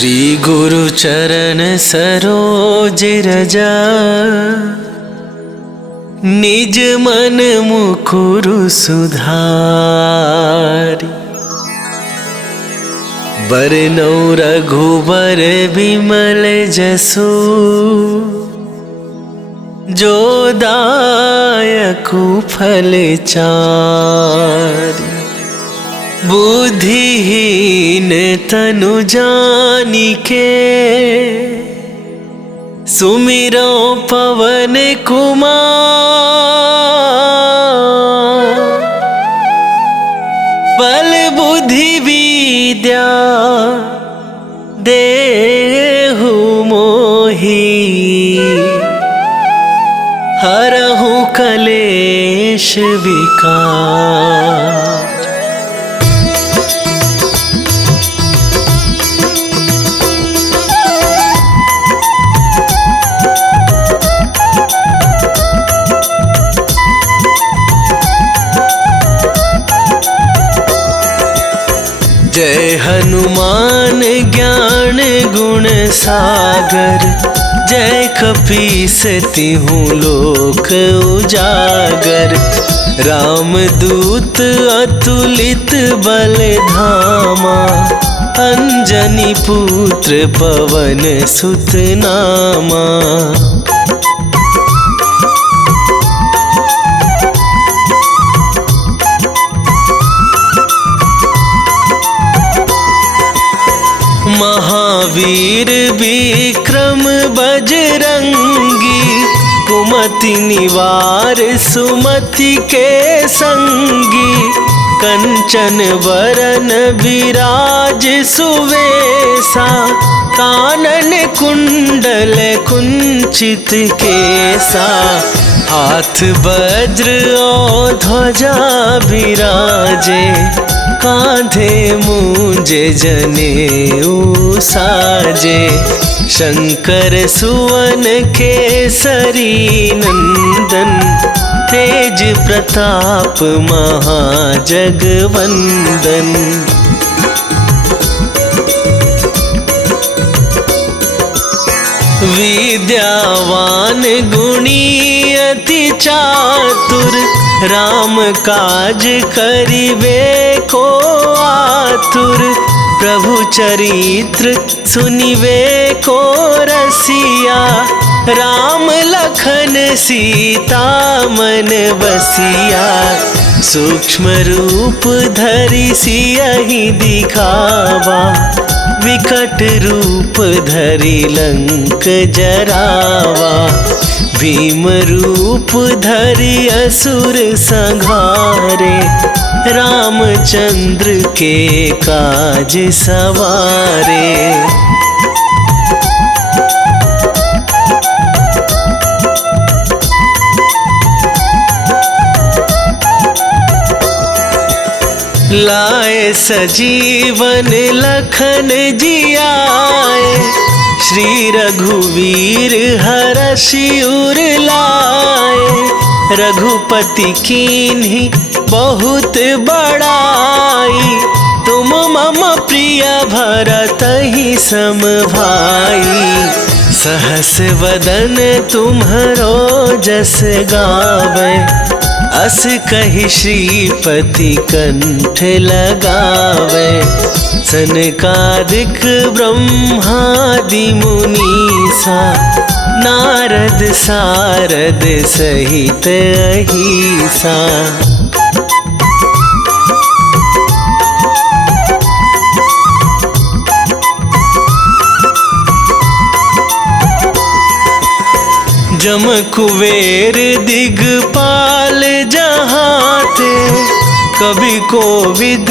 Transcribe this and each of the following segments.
श्री गुरु चरण सरोज रजा, निज मन मुकुरु सुधारी। बरनौ रघुबर बिमल जसु, जो दायकु फल चारि। बुद्धिहीन तनु जानिके, सुमिरो पवन कुमार। बल बुद्धि विद्या देहु मोहि, हरहु कलेश विकार। जय हनुमान ज्ञान गुण सागर, जय कपीस तिहुँ लोक उजागर। रामदूत अतुलित बल धामा, अंजनी पुत्र पवन सुत नामा। महावीर विक्रम बजरंगी, कुमति निवार सुमति के संगी। कंचन बरन विराज सुवेसा, कानन कुंडल कुंचित केसा। हाथ वज्र और ध्वजा विराजे, कांधे मूंज जनेऊ साजे। शंकर सुवन केसरी नंदन, तेज प्रताप महाजगवंदन। विद्यावान गुणी अति चातुर, राम काज करिबे को आतुर। प्रभु चरित्र सुनिबे को रसिया, राम लखन सीता मन बसिया। सूक्ष्म रूप धरि सियहि दिखावा, विकट रूप धरि लंक जरावा। भीम रूप धरि असुर संहारे, रामचंद्र के काज सवारे। लाए सजीवन लखन जियाए, श्री रघुवीर हरषि उर लाए। रघुपति कीन्ही बहुत बड़ाई, तुम मम प्रिय भरतहि सम भाई। सहस वदन तुम्हरो जस गावे, अस कहि श्रीपति कंठ लगावे। सनकादिक ब्रह्मादि मुनीसा, नारद सारद सहित अहिसा। जम कुबेर दिगपाल जहाते, कभी कोविद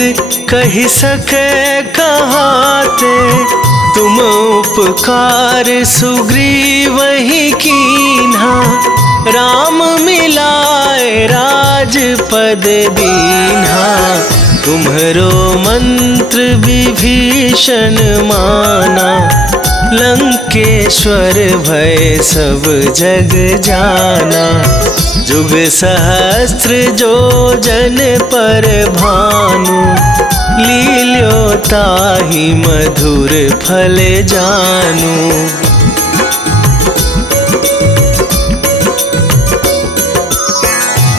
कहि सके कहाते। तुम उपकार सुग्रीवहि कीन्हा, राम मिलाए राजपद दीन्हा। तुम्हरो मंत्र विभीषण माना, लंकेश्वर भय सब जग जाना। जुग सहस्त्र जो जन पर भानु, लील्यो ताहि मधुर फल जानु।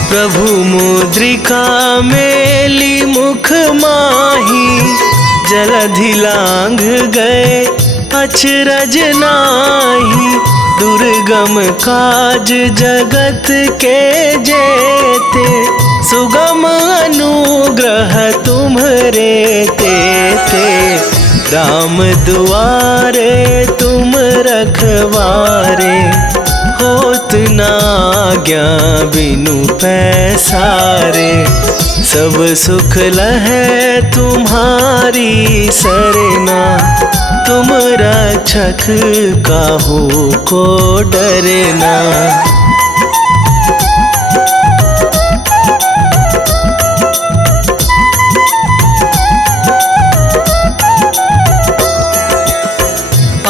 प्रभु मुद्रिका मेली मुख माही, जलधि लांघ गए अचरज नाही। दुर्गम काज जगत के जेते, सुगम अनुग्रह तुम्हरे तेते। राम दुआरे तुम रखवारे, होत न आज्ञा बिनु पैसारे। सब सुख लहै तुम्हारी सरना, तुम रक्षक काहू को डरना।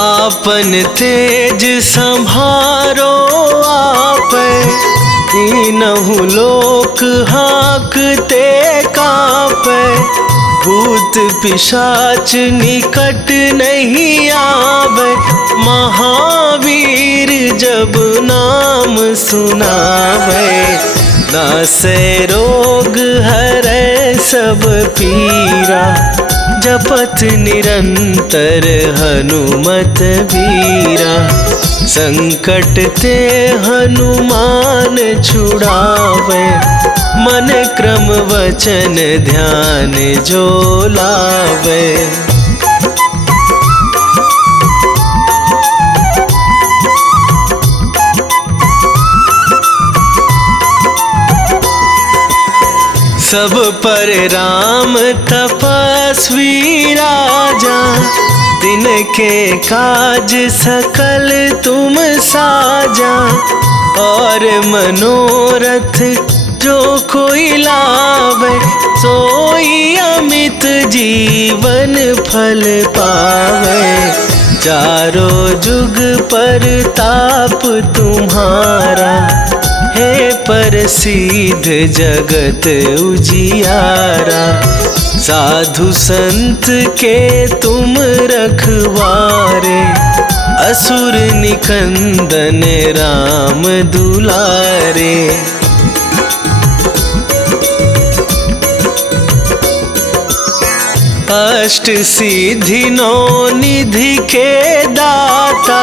आपन तेज संभारो आपै, तीनहु लोक हाँकते कापै। भूत पिशाच निकट नहीं आवे, महावीर जब नाम सुनावे। नासै रोग हरै सब पीरा, जपत निरंतर हनुमत बीरा। संकट ते हनुमान छुड़ावे, मन क्रम वचन ध्यान जो लावे। सब पर राम तपस्वी राजा, तिनके काज सकल तुम साजा। और मनोरथ जो कोई लावे, सोई अमित जीवन फल पावे। चारों जुग पर ताप तुम्हारा, हे प्रसिद्ध जगत उजियारा। साधु संत के तुम रखवारे, असुर निकंदन राम दुलारे। अष्ट सिद्धि नौ निधि के दाता,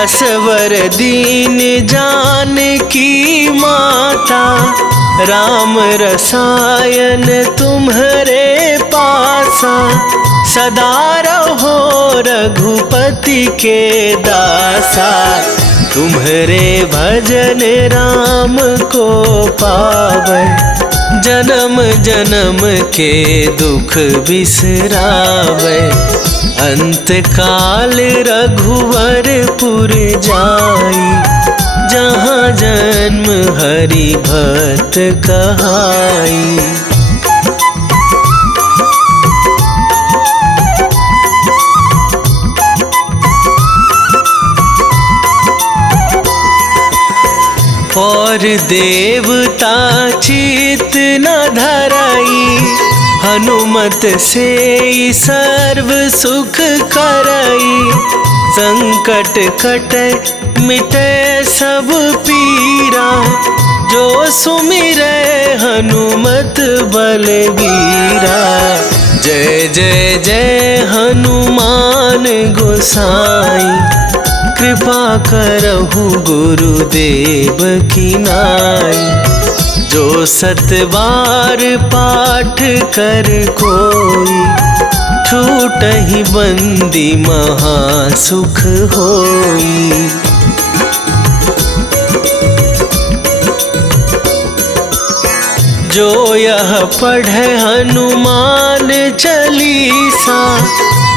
असवर दीन जानकी माता। राम रसायन तुम्हरे पासा, सदा रहो रघुपति के दासा। तुम्हरे भजन राम को पावै, जन्म जन्म के दुख बिसरावे। अंत काल रघुवरपुर जाई, जहाँ जन्म हरि भक्त कहाई। और देवता चित न धराई, हनुमत से सर्व सुख करई। संकट कटे मिटे सब पीरा, जो सुमिरै हनुमत बलबीरा। जय जय जय हनुमान गोसाई, कृपा करहु गुरुदेव की नाई। जो सत बार पाठ कर कोई, छूटहि बंदी महा सुख होई। जो यह पढ़े हनुमान चालीसा,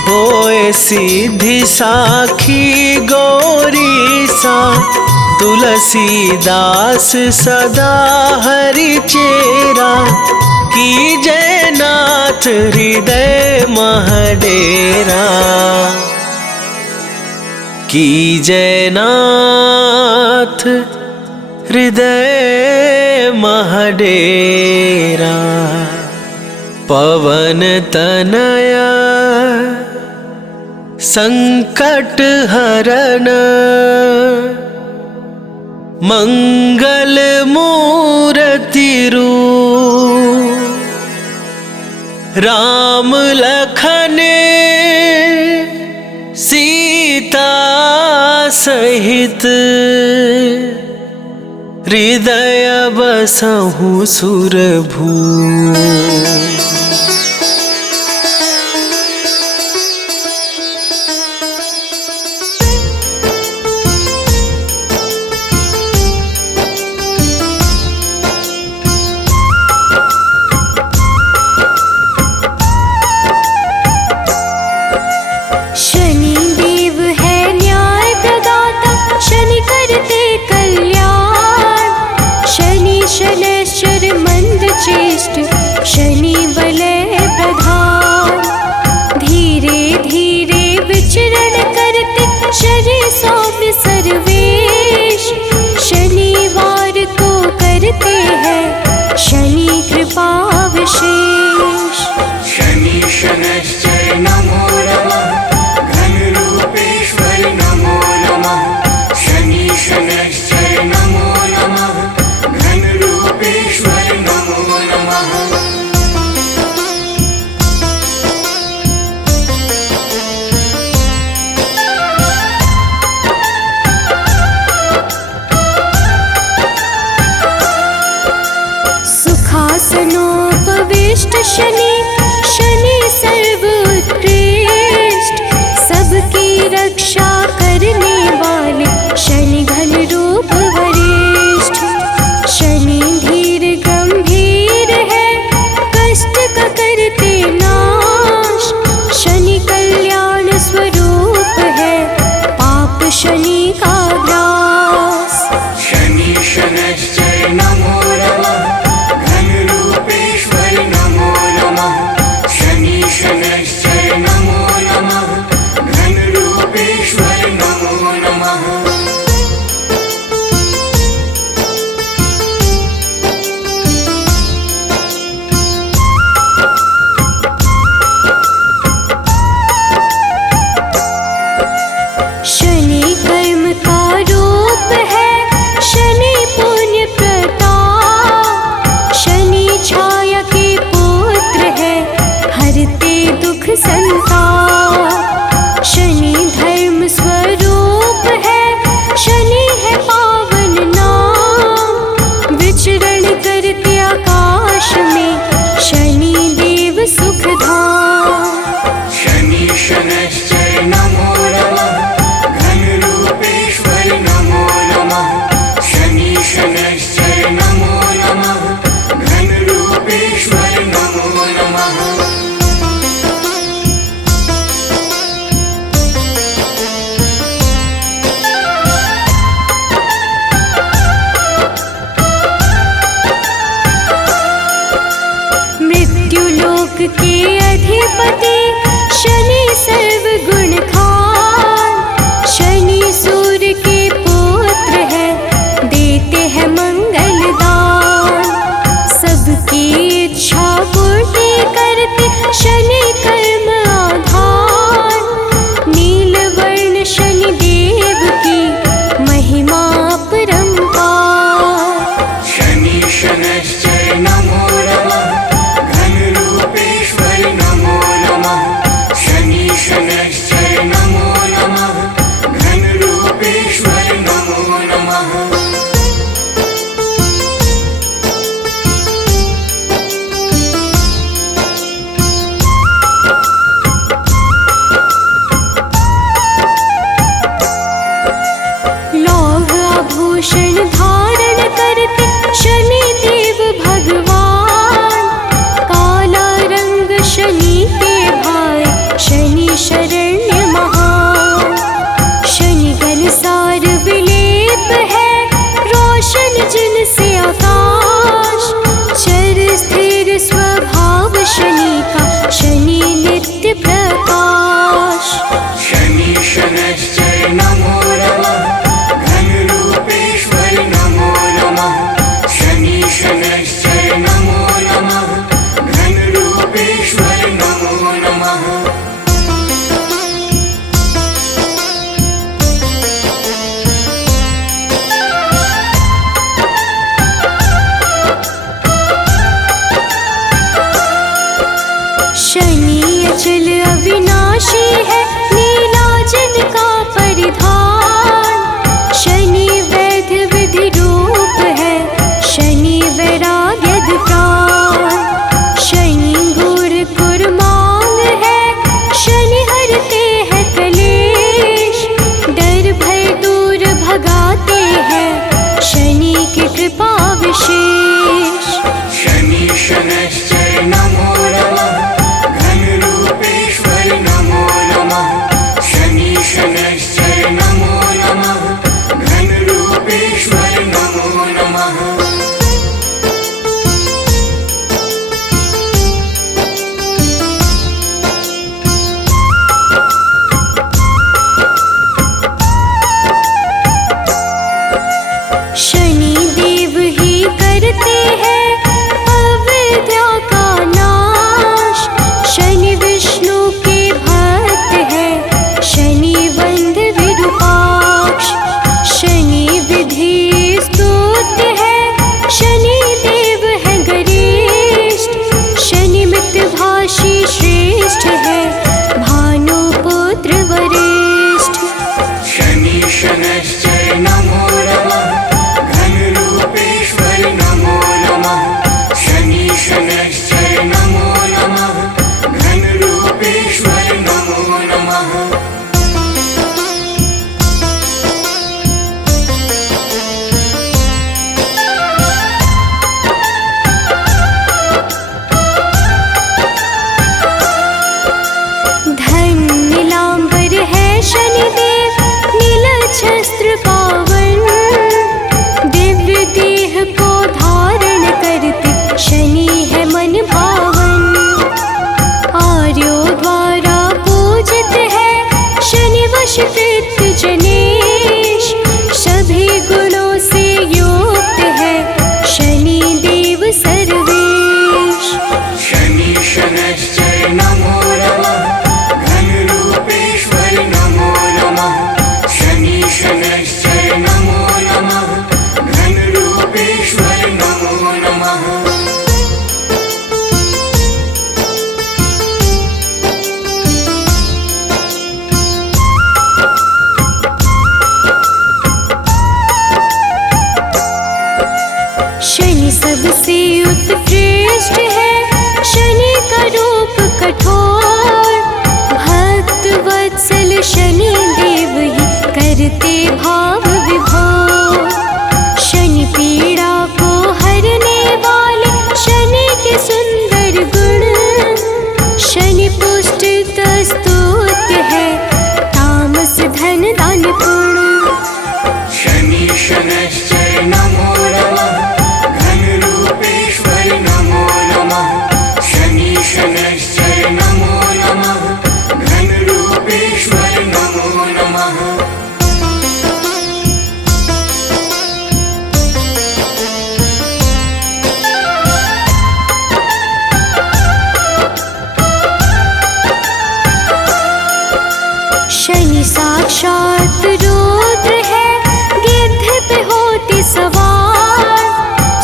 होए सिद्धि साखी गौरीसा। तुलसीदास सदा हरि चेरा, कीजय नाथ हृदय महडेरा। कीजय नाथ हृदय महडेरा। पवन तनया संकट हरण, मंगल मूर्ति रूप। राम लखन सीता सहित, हृदय बसहु सुरभू। शनि वलय प्रधान, धीरे धीरे विचरण करते शनि सौम्य सर्वेश। शनिवार को करते हैं शनि कृपा विशेष। शनि शनैश्चर नमो नमः, घन रूपेश्वर नमो नमः। शनि शनैश्चर नमो नमः, घन रूपेश्वर नमो नमः। सुखासनोपविष्ट शनि, शनि सर्वोत्कृष्ट। सबकी रक्षा करने वाले शनि घन रूप वरिष्ठ। शनि धीर गंभीर है, कष्ट का करते नाश। शनि कल्याण स्वरूप है, पाप शनि का ग्रास। शनि शनैश्चर नमो नमः, घन रूपेश्वर नमो नमः। शनि शनैश्चर नमो नमः, घन रूपेश्वर नमो नमः। शनि कर्म का रूप है, शनि पुण्य प्रताप। शनि छाया के पुत्र है, हरते दुख संताप। शनि धर्म स्वरूप है, शनि है पावन नाम। विचरण करते आकाश में शनि देव सुखधाम। शनि शनैश्चर नमो नमः, घन रूपेश्वर नमो नमः। शनि शनैश्चर नमो नमः, घन रूपेश्वर नमो नमः। मृत्युलोक के अधिपति शनि सर्वगुण खान। शनि सूर्य के पुत्र है, देते हैं मंगल दान। सबकी इच्छा पूर्ति करते शनि कर्म आधान। नीलवर्ण शनि देव की महिमा अपरंपार। शनि शनैश्चर नमो नमः, घन रूपेश्वर नमो नमः। शनि शनैश्चर नमो नमः, घन रूपेश्वर नमो नमः। सबसे उत्कृष्ट है शनि का रूप कठोर। भक्त वत्सल शनि देव ही करते भाव विभोर। शनि पीड़ा को हरने वाले शनि के सुंदर गुण। शनि पुष्ट स्तुत्य है तामस धन दान पुण्य। शनि शनैश्चर नमो नमः घनरूपेश्वर नमो नमः। शनि शनैश्चर नमो नमः घनरूपेश्वर नमो नमः। शनि साक्षात रुद्र है गिद्ध पे होते सवार।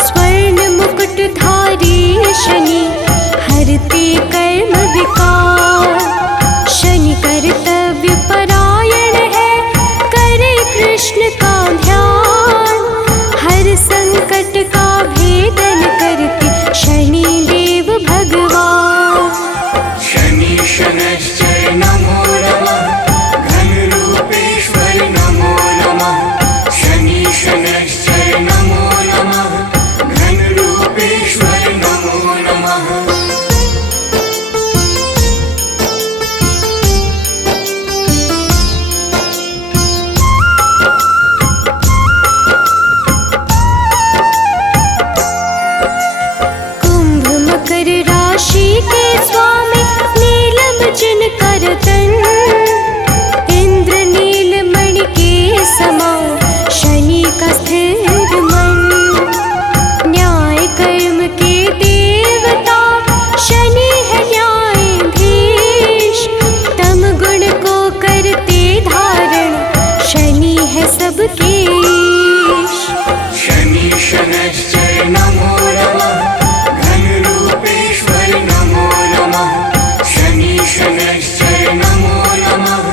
स्वर्ण मुकुटधारी शनि हरते कर्म विकार। शनि कर्तव्य परायण है करे कृष्ण का ध्यान। हर संकट का भेदन करते शनि देव भगवान। शनि शनैश्चर नमो नमः घनरूपेश्वर नमो नमः। शनि शनैश्चर नमो नमः घनरूपेश्वर नमो नमः। कुंभ मकर राशि के स्वामी नीलम जिनकर तन। इंद्र नीलमणि के समान शनि का स्थिर मन। न्याय कर्म के देवता शनि है न्यायाधीश। तम गुण को करते धारण शनि है सबके ईश। शनि शनैश्चर नमो नमः घनरूपेश्वर नमो नमः। शनि शनैश्चर नमो नमः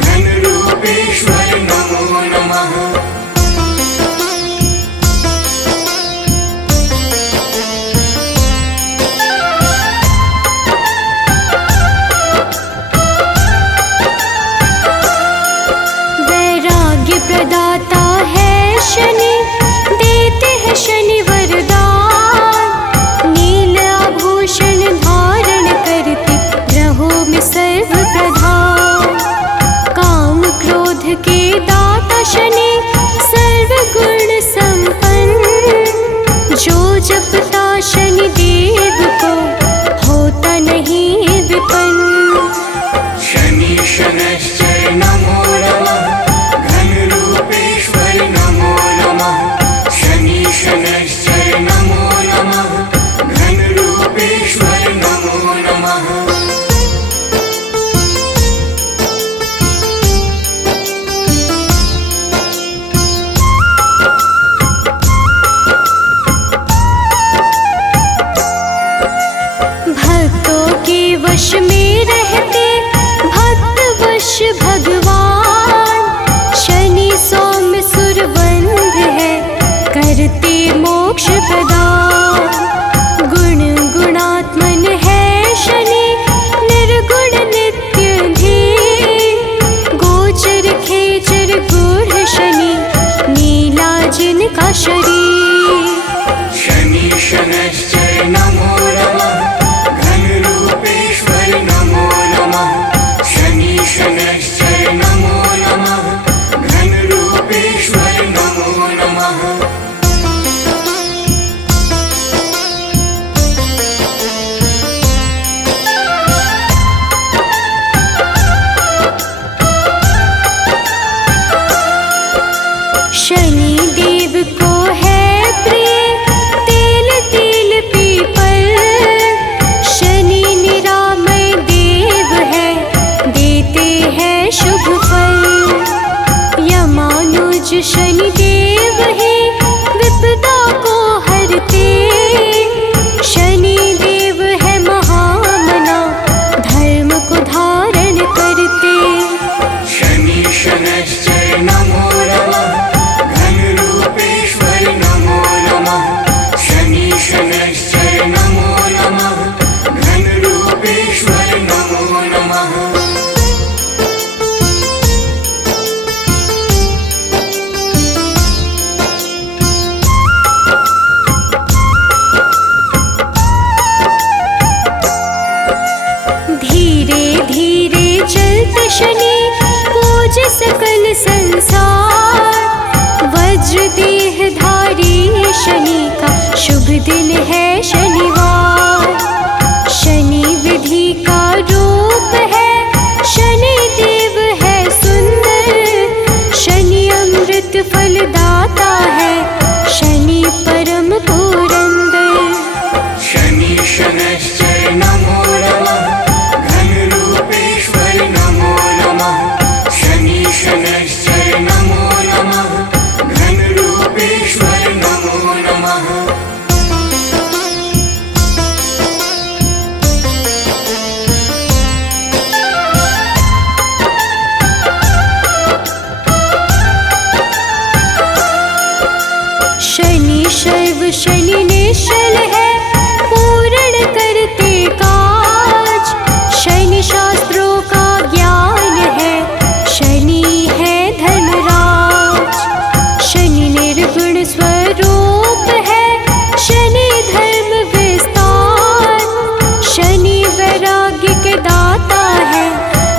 घनरूपेश्वर नमो नमः। वैराग्य प्रदाता है शनि देते हैं शनि वरदान। नील आभूषण धारण करते ग्रहों में सर्व प्रधान। काम क्रोध के दाता शनि सर्व गुण संपन्न। जो जपता शनि देव को होता नहीं विपन्न। शनि शनैश्चर नमो नमः घनरूपेश्वर नमो नमः। शनि शनैश्चर नमो नमः घनरूपेश्वर नमो नमः। भक्तों के वश में रहते भक्त वश भगवान। शनि सौम्य सुरबंध है करते मोक्ष प्रदान। गुण गुणात्मन है शनि निर्गुण नित्य धीर। गोचर खेचर गूढ़ शनि नीला जिनका शरीर। शनि शनैश्चर नमो नमः घनरूपेश्वर नमो नमः। शनि शनैश्चर नमो नमः घनरूपेश्वर नमो नमः। शुभ दिन है शनिवार। शनि विधि का रूप है, शनि देव है सुंदर। शनि अमृत फलदाता है, शनि परम पुरंदर। शनि शनैश्चर नमो नमः, घनरूपेश्वर नमो नमः। शनि शनैश्चर नमो नमः, घनरूपेश्वर नमो नमः। शनि शैव शनि निश्चल है, पूर्ण करते काज। शनि शास्त्रों का ज्ञान है, शनि है धर्मराज। शनि निर्गुण स्वरूप है, शनि धर्म विस्तार। शनि वैराग्य के दाता है,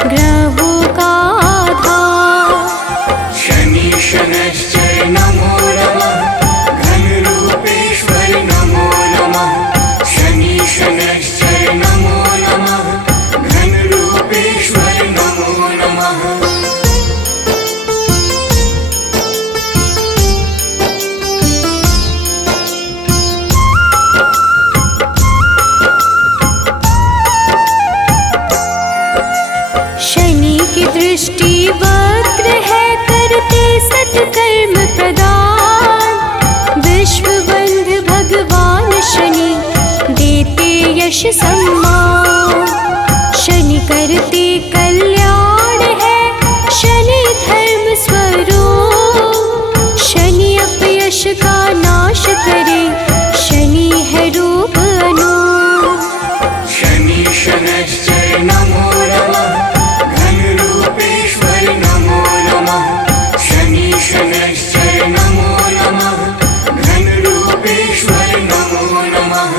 ग्रहों का आधार। शनि शनैश्चर नमो नमः, घनरूपेश्वर नमो नमः। शनि शनैश्चर नमो नमः, घनरूपेश्वर नमो नमः। शनि की दृष्टि वक्र है, करते सत्कर्म प्रदान। विश्व बंधु भगवान शनि, देते यश सम्मान। शनि करते कल्याण है, शनि धर्म स्वरूप। शनि अपयश का नाश करे, शनि है रूप अनूप। शनि शनैश्चर नमो नमः, घनरूपेश्वर नमो नमः। शनि शनैश्चर नमो नमः, घनरूपेश्वर नमो नमः।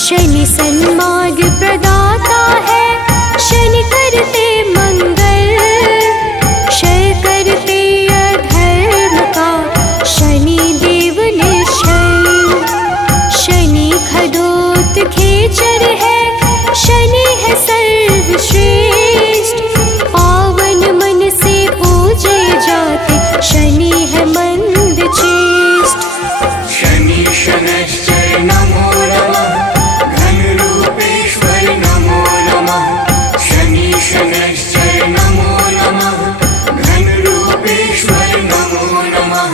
शनि सन्मार्ग प्रदाता है, शनि करते मंगल। क्षय करते अधर्म का, शनि देव निश्चल। शनि खदोत खेचर है, शनि है सर्वश्रेष्ठ। पावन मन से पूजे जाते, शनि है मंद चेष्ट। शनि शनैश्चर नमो नमः, घनरूपेश्वर नमो नमः। शनि शनैश्चर नमो नमः, घनरूपेश्वर नमो नमः।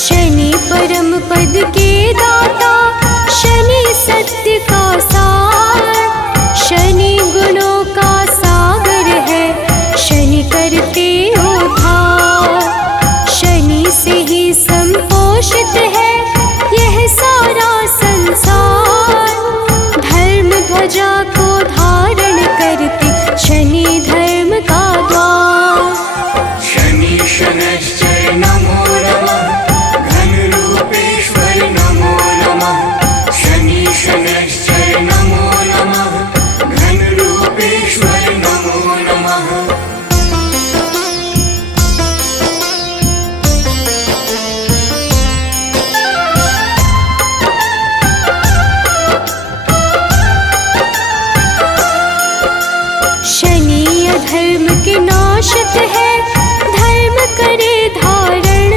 शनि परम पद के दाता, शनि सत्य का सार। शनि गुणों का सागर है, शनि करते उद्धार। शनि से ही संपोषित है, यह सारा संसार। धर्म ध्वजा को धारण करते, शनि धर्म का द्वार। शनि शनैश्चर नमो नमः, घनरूपेश्वर नमो नमः। शनि शनैश्चर नमो नमः, घनरूपेश्वर नमो नमः। शनि अधर्म के नाशक है, धर्म करे धारण।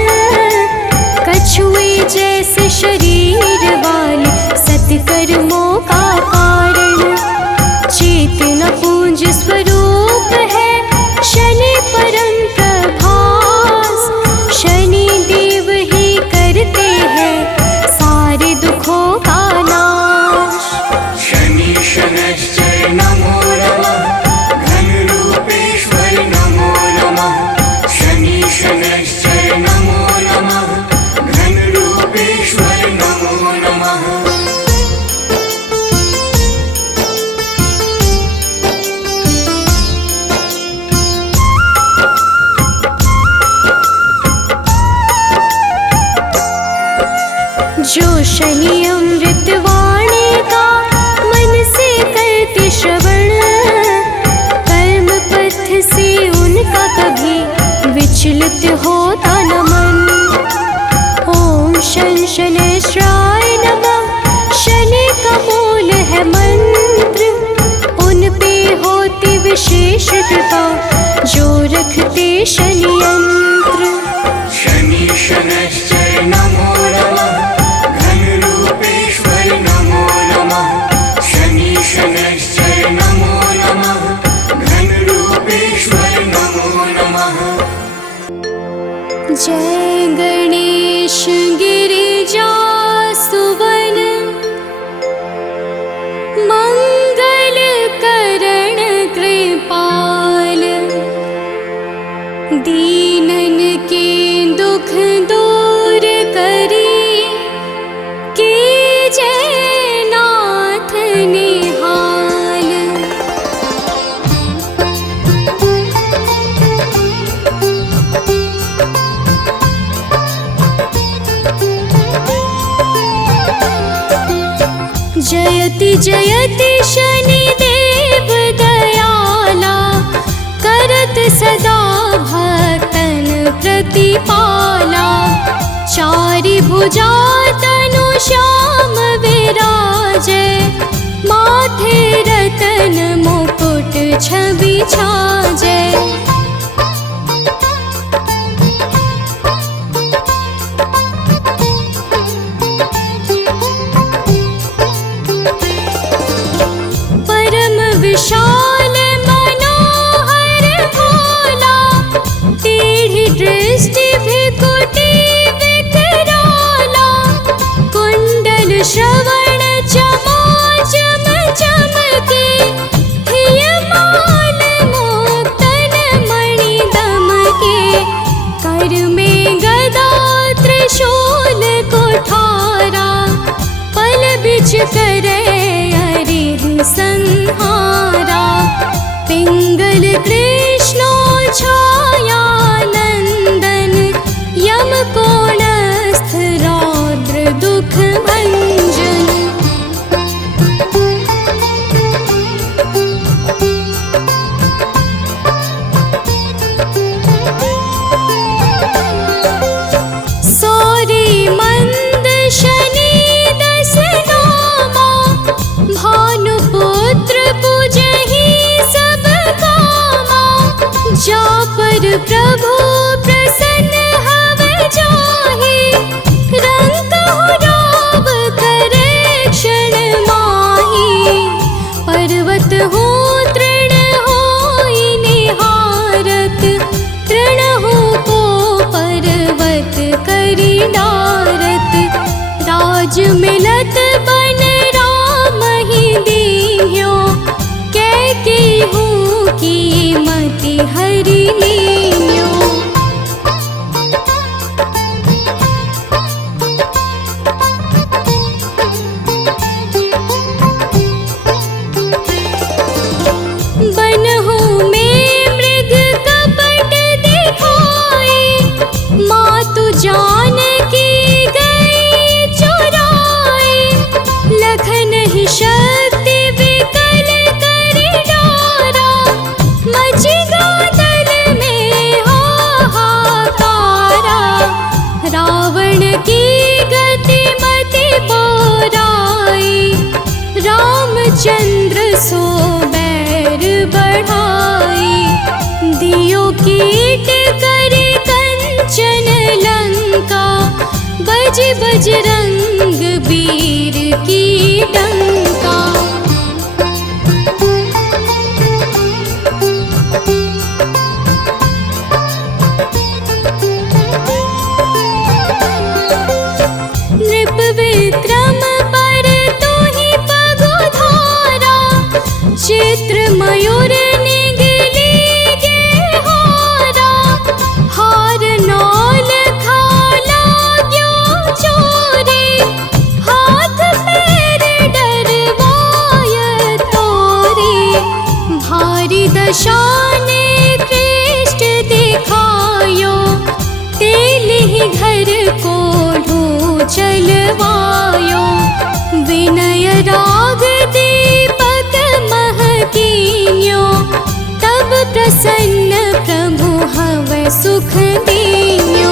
कछुए जैसे शरीर वाले, सत्कर्मों का कारण। चेतना पूंज स्वरूप है, शनि परम प्रभास। शनि देव ही करते हैं, सारे दुखों का नाश। शनि शनैश्चर नमो नमः, घनरूपेश्वर नमो नमः। शनि अमृतवाणी का मन से करते श्रवण, कर्म पथ से उनका कभी विचलित होता न मन। ओम शन शनैश्चराय नमः, शनि का मूल है मंत्र, उन पे होती विशेष कृपा जो रखते शनि यंत्र। शनि शनैश्चर नमो नमः, घन रूपेश्वर नमो नमः। शनि शनैश्चर नमो नमः, घन रूपेश्वर नमो नमः। जय गणेश गिरिजा सुवन, मंगल करण कृपाल, दीनन के दुख दूर करी, कीजय नाथ निहाल। जयति जयति शनिदेव दयाला, करत सदा भक्तन प्रतिपाला। चारि भुजा तनु श्याम विराजे, माथे रतन मुकुट छवि छाजे। विशाल मनोहर भोला, टेढ़ी दृष्टि भृकुटी विकराला। कुंडल श्रवण चमा चम चमके, हियमाल मुक्तन मणि दमके। कर में गदा त्रिशूल कुठारा, पल बिच करे संहारा। पिंगल कृष्णो छाया नंदन, यम कोणस्थ रौद्र दुख भंजन। सौरी मंद शनि दस नामा, भानुपुत्र पूजहि सब कामा। जा पर प्रभु प्रसन्न हव जाहि, रंकहु राव करे क्षण माहि। पर्वत हो तृण होई निहारत, तृणहु को पर्वत करि डारत। राज मिलत बन दीन्यो, कैकेयी की मति हरि लीन्यो। बनहु में मृग कपट दिखाए, मातु जानकी गई चुराए। लखन ही शक्ति विकल करि डारा, मचि गादल में हाहाकारा। रावण की गति मति बोराई, रामचंद्र सो बैर बढ़ाई। दियो कीट करि कंचन लंका, बज बजरंग वीर की डंका। नृप विक्रम पर तोहि पगुधारा, चित्र मयूर निगली गे हारा। हार नौल खाला क्यों चोरी, हाथ पैर डरवाय तोरी। भारी दशा ने कृष्ण दिखायो, तेल ही घर को ढूंढ चलवायो। विनय राग दीपक महकीन्यो, तब प्रसन्न प्रभु हवै सुख दीन्यो।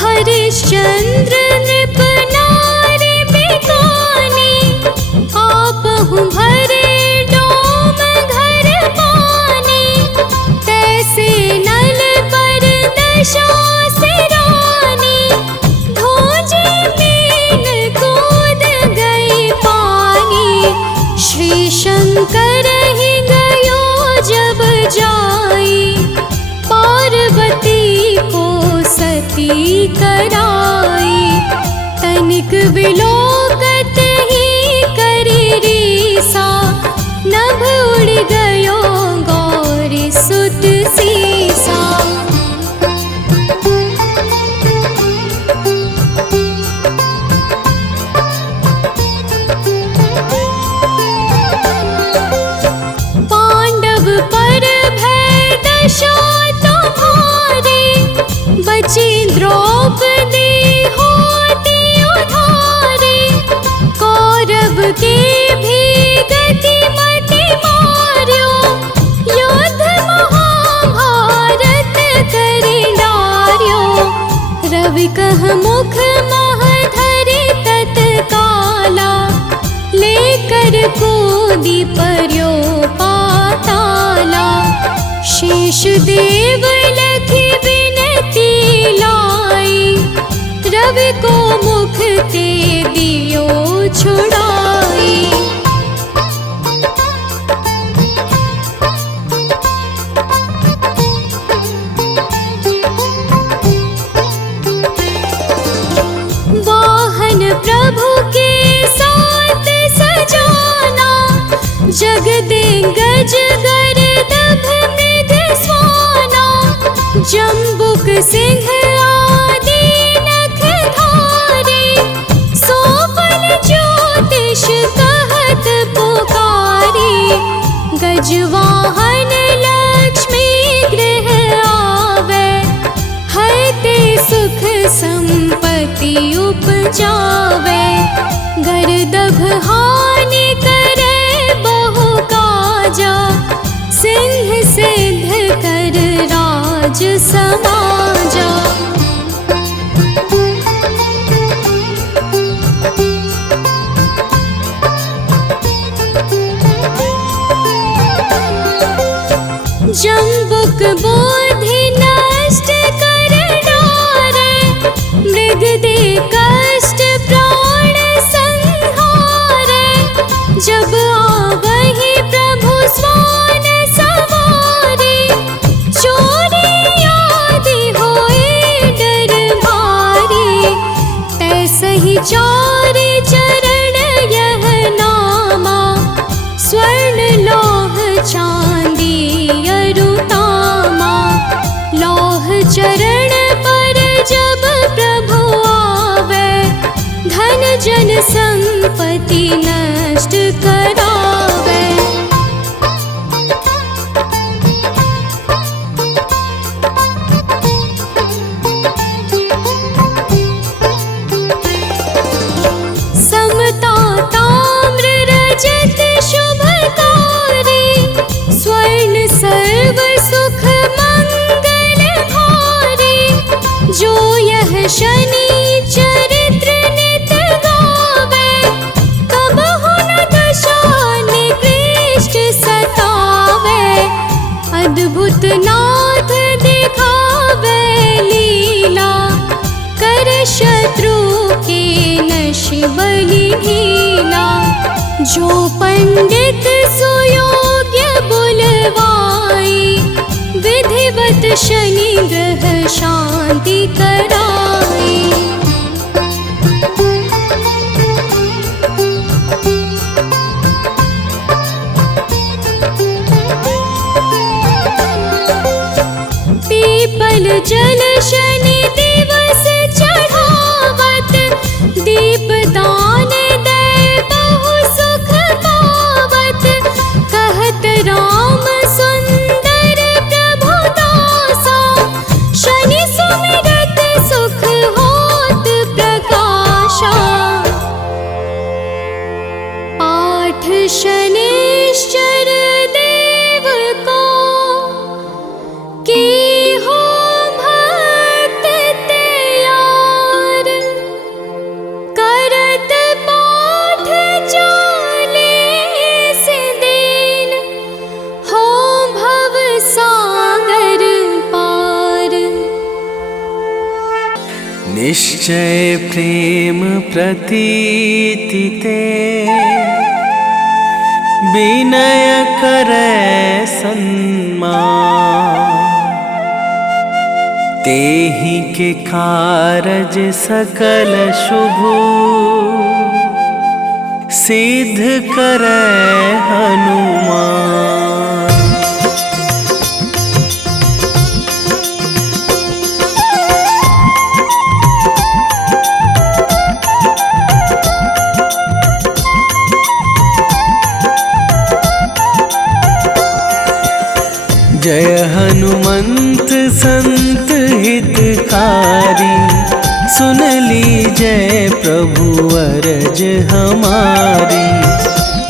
हरिश्चंद्र नृप नारी बिकानी, आपहु भरे डोम घर पानी। तैसे नल पर दशा सिरानी, धोजे मीन कूद गई पानी। श्री शंकर ही गयो जब जाई, पार्वती को सती कराई। तनिक विलोकत ही करी रीसा, नभ उड़ गयो गौरी सुत सीसा। पांडव पर भय दशा तुम्हारी, बची द्रौपदी होती उधारी। कौरव के भी गति मति मार्यो, युद्ध महाभारत करि डार्यो। रवि कह मुख मह धरि तत्काला, लेकर कूदी पर्यो पाताला। शेष देव लखी विनती लाई, रवि को मुख ते दियो छुड़ाई। वाहन प्रभु के साथ सजाना, जगदे गज गर्दभ मृग स्वाना। जम्बुक सिंह आदि नख धारे, सोफल ज्योतिष कहत पुकारी। गजवाहन लक्ष्मी गृह आवे, हरते सुख संपत्ति उपजावे। गर्दभ हानि करे बहु काजा, सिंह सिद्ध कर राज समाजा। जम्बुक बोधि नष्ट कर डारे, मृग दे कष्ट प्राण संहारे। जब आवहि प्रभु स्वान सवारे, चोरी आदि होए डर भारी। तैसहि चारि चरण यह नामा, स्वर्ण लौह चांदी अरुतामा। लौह चरण पर जब प्रभु आवे, धन जन संपत्ति नष्ट करावे। समता ताम्र रजत शुभकारी, स्वर्ण सर्व सुख मंगल भारी। जो यह शनि चरित्र नित गावे, कबहु न दशा निकृष्ट सतावे। अद्भुत नाथ दिखावे लीला, कर शत्रु के नश बलि ढीला। जो पंडित सुयोग्य बुलवाई, विधिवत शनि ग्रह शांति कराई। पीपल जल शनि दिवस चढ़ावत, दीप दान दे बहु सुख पावत। निश्चय प्रेम प्रतीति ते विनय करे सन्मान। तेहि के कारज सकल शुभ सिद्ध करे हनुमान। जय हनुमंत संत हितकारी, सुन लीजय प्रभु अरज हमारी।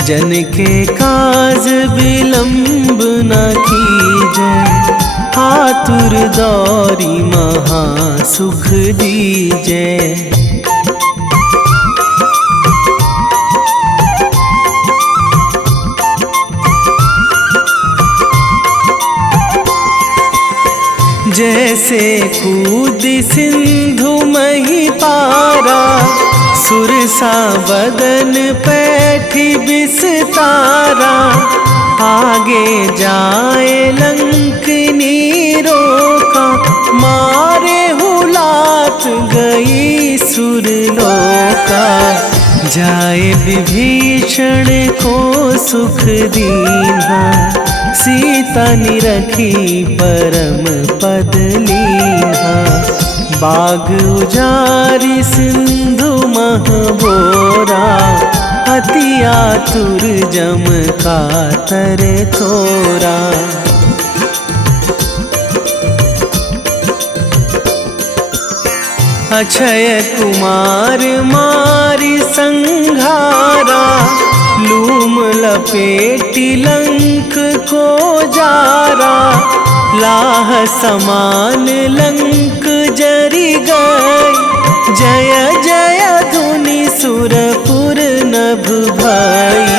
जन के काज विलंब न कीजय, आतुर दौरी महा सुख दीजय। जैसे कूद सिंधु मही पारा, सुरसा बदन पैठी बिस्तारा। आगे जाए लंकनी रोका, मारे हुलात गई सुरलोका। जाए विभीषण को सुख दीन्हा, सीता निरखी परम पद लीन्हा। बाग उजारी सिंधु महबोरा, अति आतुर जम कातर तोरा। अक्षय कुमार मारी संघारा, लूम लपेटी लंक को जारा। लाह समान लंक जरी गई, जय जय धुनि सुरपुर नभ भई।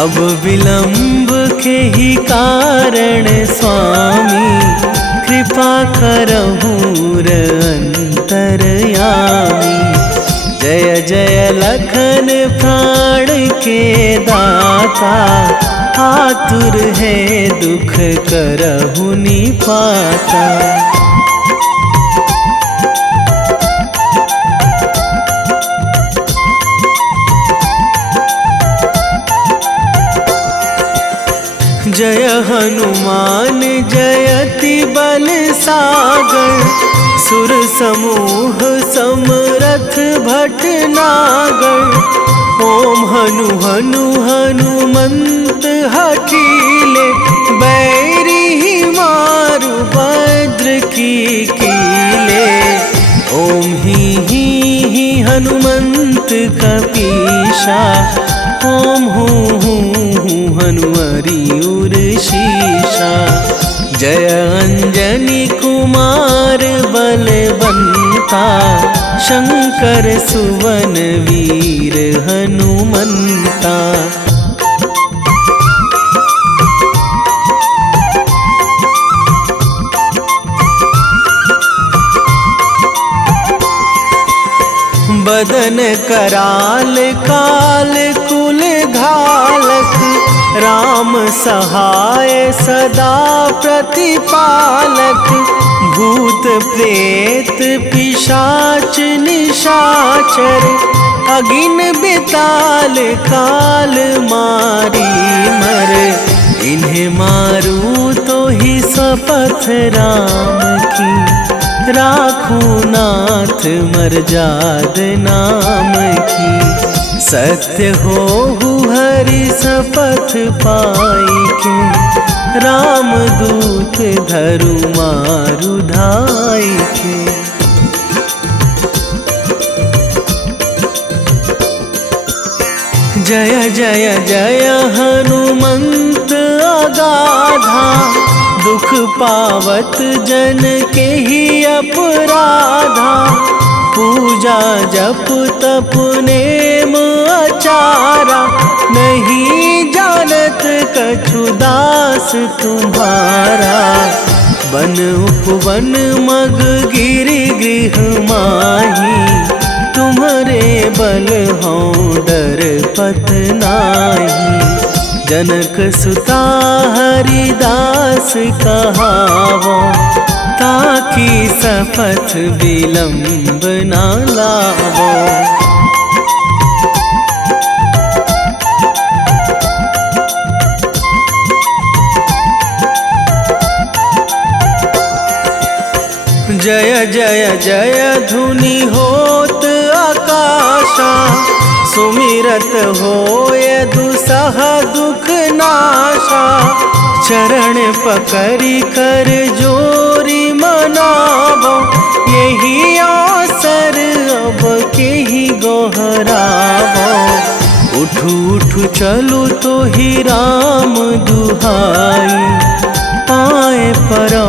अब विलंब के ही कारण स्वामी, कृपा करहु अंतरयामी। जय जय लखन प्राण के दाता, आतुर है दुख करहु निपाता। जय हनुमान जयति बल सागर, सुर समूह समरथ भटनागर। ओम हनु हनु हनुमंत हठीले, बैरी मारु भद्र की कीले। ओम ही हनुमंत कपीशा, ओम हूँ हनुमरी उर शीशा। जय अंजनी कुमार बलवंता, शंकर सुवन वीर हनुमंता। बदन कराल काल कुल घालक, राम सहाय सदा प्रतिपालक। भूत प्रेत पिशाच निशाचर, अगिन बिताल काल मारी मर। इन्हें मारू तो ही शपथ राम की, राखू नाथ मर्याद नाम की। सत्य हो हरि शपथ पाई के, राम दूत धरु मारु धाई के। जय जय जय हनुमंत अगाधा, दुख पावत जन के ही अपराधा। पूजा जप तप नेम आचारा, नहीं जानत कछु दास तुम्हारा। वन उपवन मग गिरि गृह माही, तुम्हारे बल हों डर पत नाही। जनक सुता हरिदास कहावो, ताकि सपथ विलंब ना लावो। जय जय जय धुनि होत आकाशा, सुमिरत होय दुसह दुख नाशा। चरण पकड़ी कर जोरी मनावो, यही अवसर अब के ही गोहरावो। उठू उठू चलू तो ही राम दुहाई, पाए परो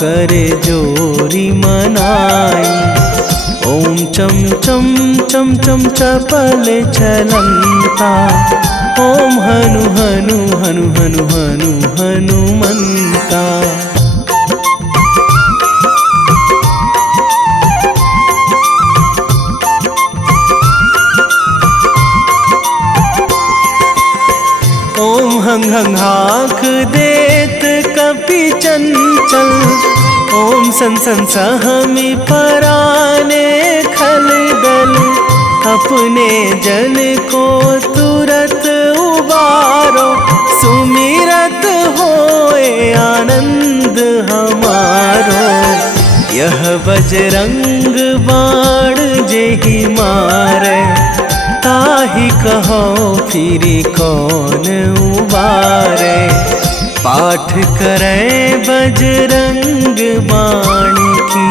करे जोरी मनाई। ओम चम चम चम चम चपल चलंता, ओम हनु हनु हनु हनु हनु हनुमंता। ओम हंग हंग हाक देत कपि चंचल, ओम सन सन सहमी पराने खल दल। अपने जन को तुरत उबारो, सुमिरत होए आनंद हमारो। यह बजरंग बाण जेहि मारे, ताहि कहो फिरी कौन उबारे। पाठ करें बजरंग बाण की,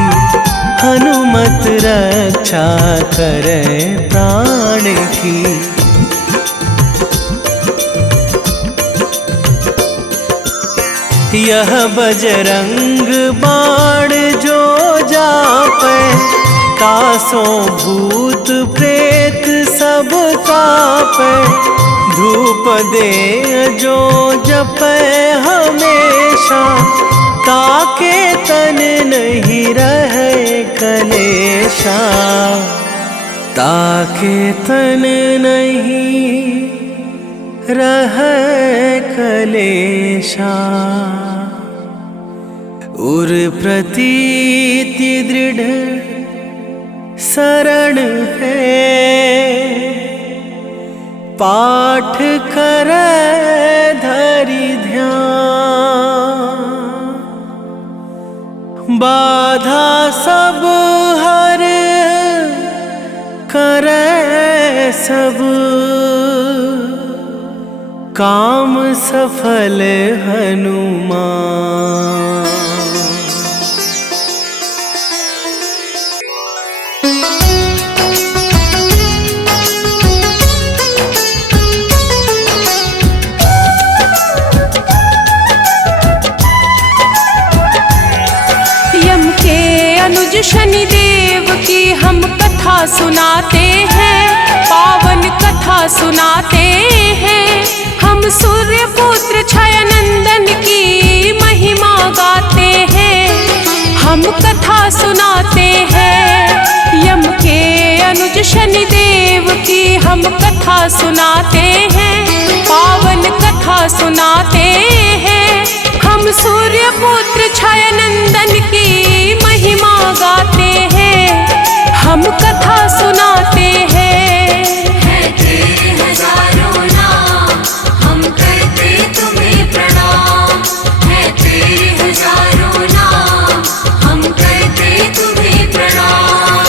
हनुमत रक्षा करें प्राण की। यह बजरंग बाण जो जापे, तासो भूत प्रेत सब कापे। धूप दे जो जपे हमेशा, ताके तन नहीं रहे कलेशा। ताके तन नहीं रहे कलेशा। उर प्रतीति दृढ़ शरण है, पाठ करे धरि ध्यान। बाधा सब हर करे सब, काम सफल हनुमान। अनुज शनिदेव की हम कथा सुनाते हैं, पावन कथा सुनाते हैं। हम सूर्य पुत्र छाया नंदन की महिमा गाते हैं, हम कथा सुनाते हैं। यम के अनुज शनिदेव की हम कथा सुनाते हैं, पावन कथा सुनाते हैं। हम सूर्य पुत्र छाया नंदन की महिमा गाते हैं, हम कथा सुनाते हैं। है तेरे हजारों नाम, हम करते तुम्हें प्रणाम। है तेरे हजारों नाम, हम करते तुम्हें प्रणाम।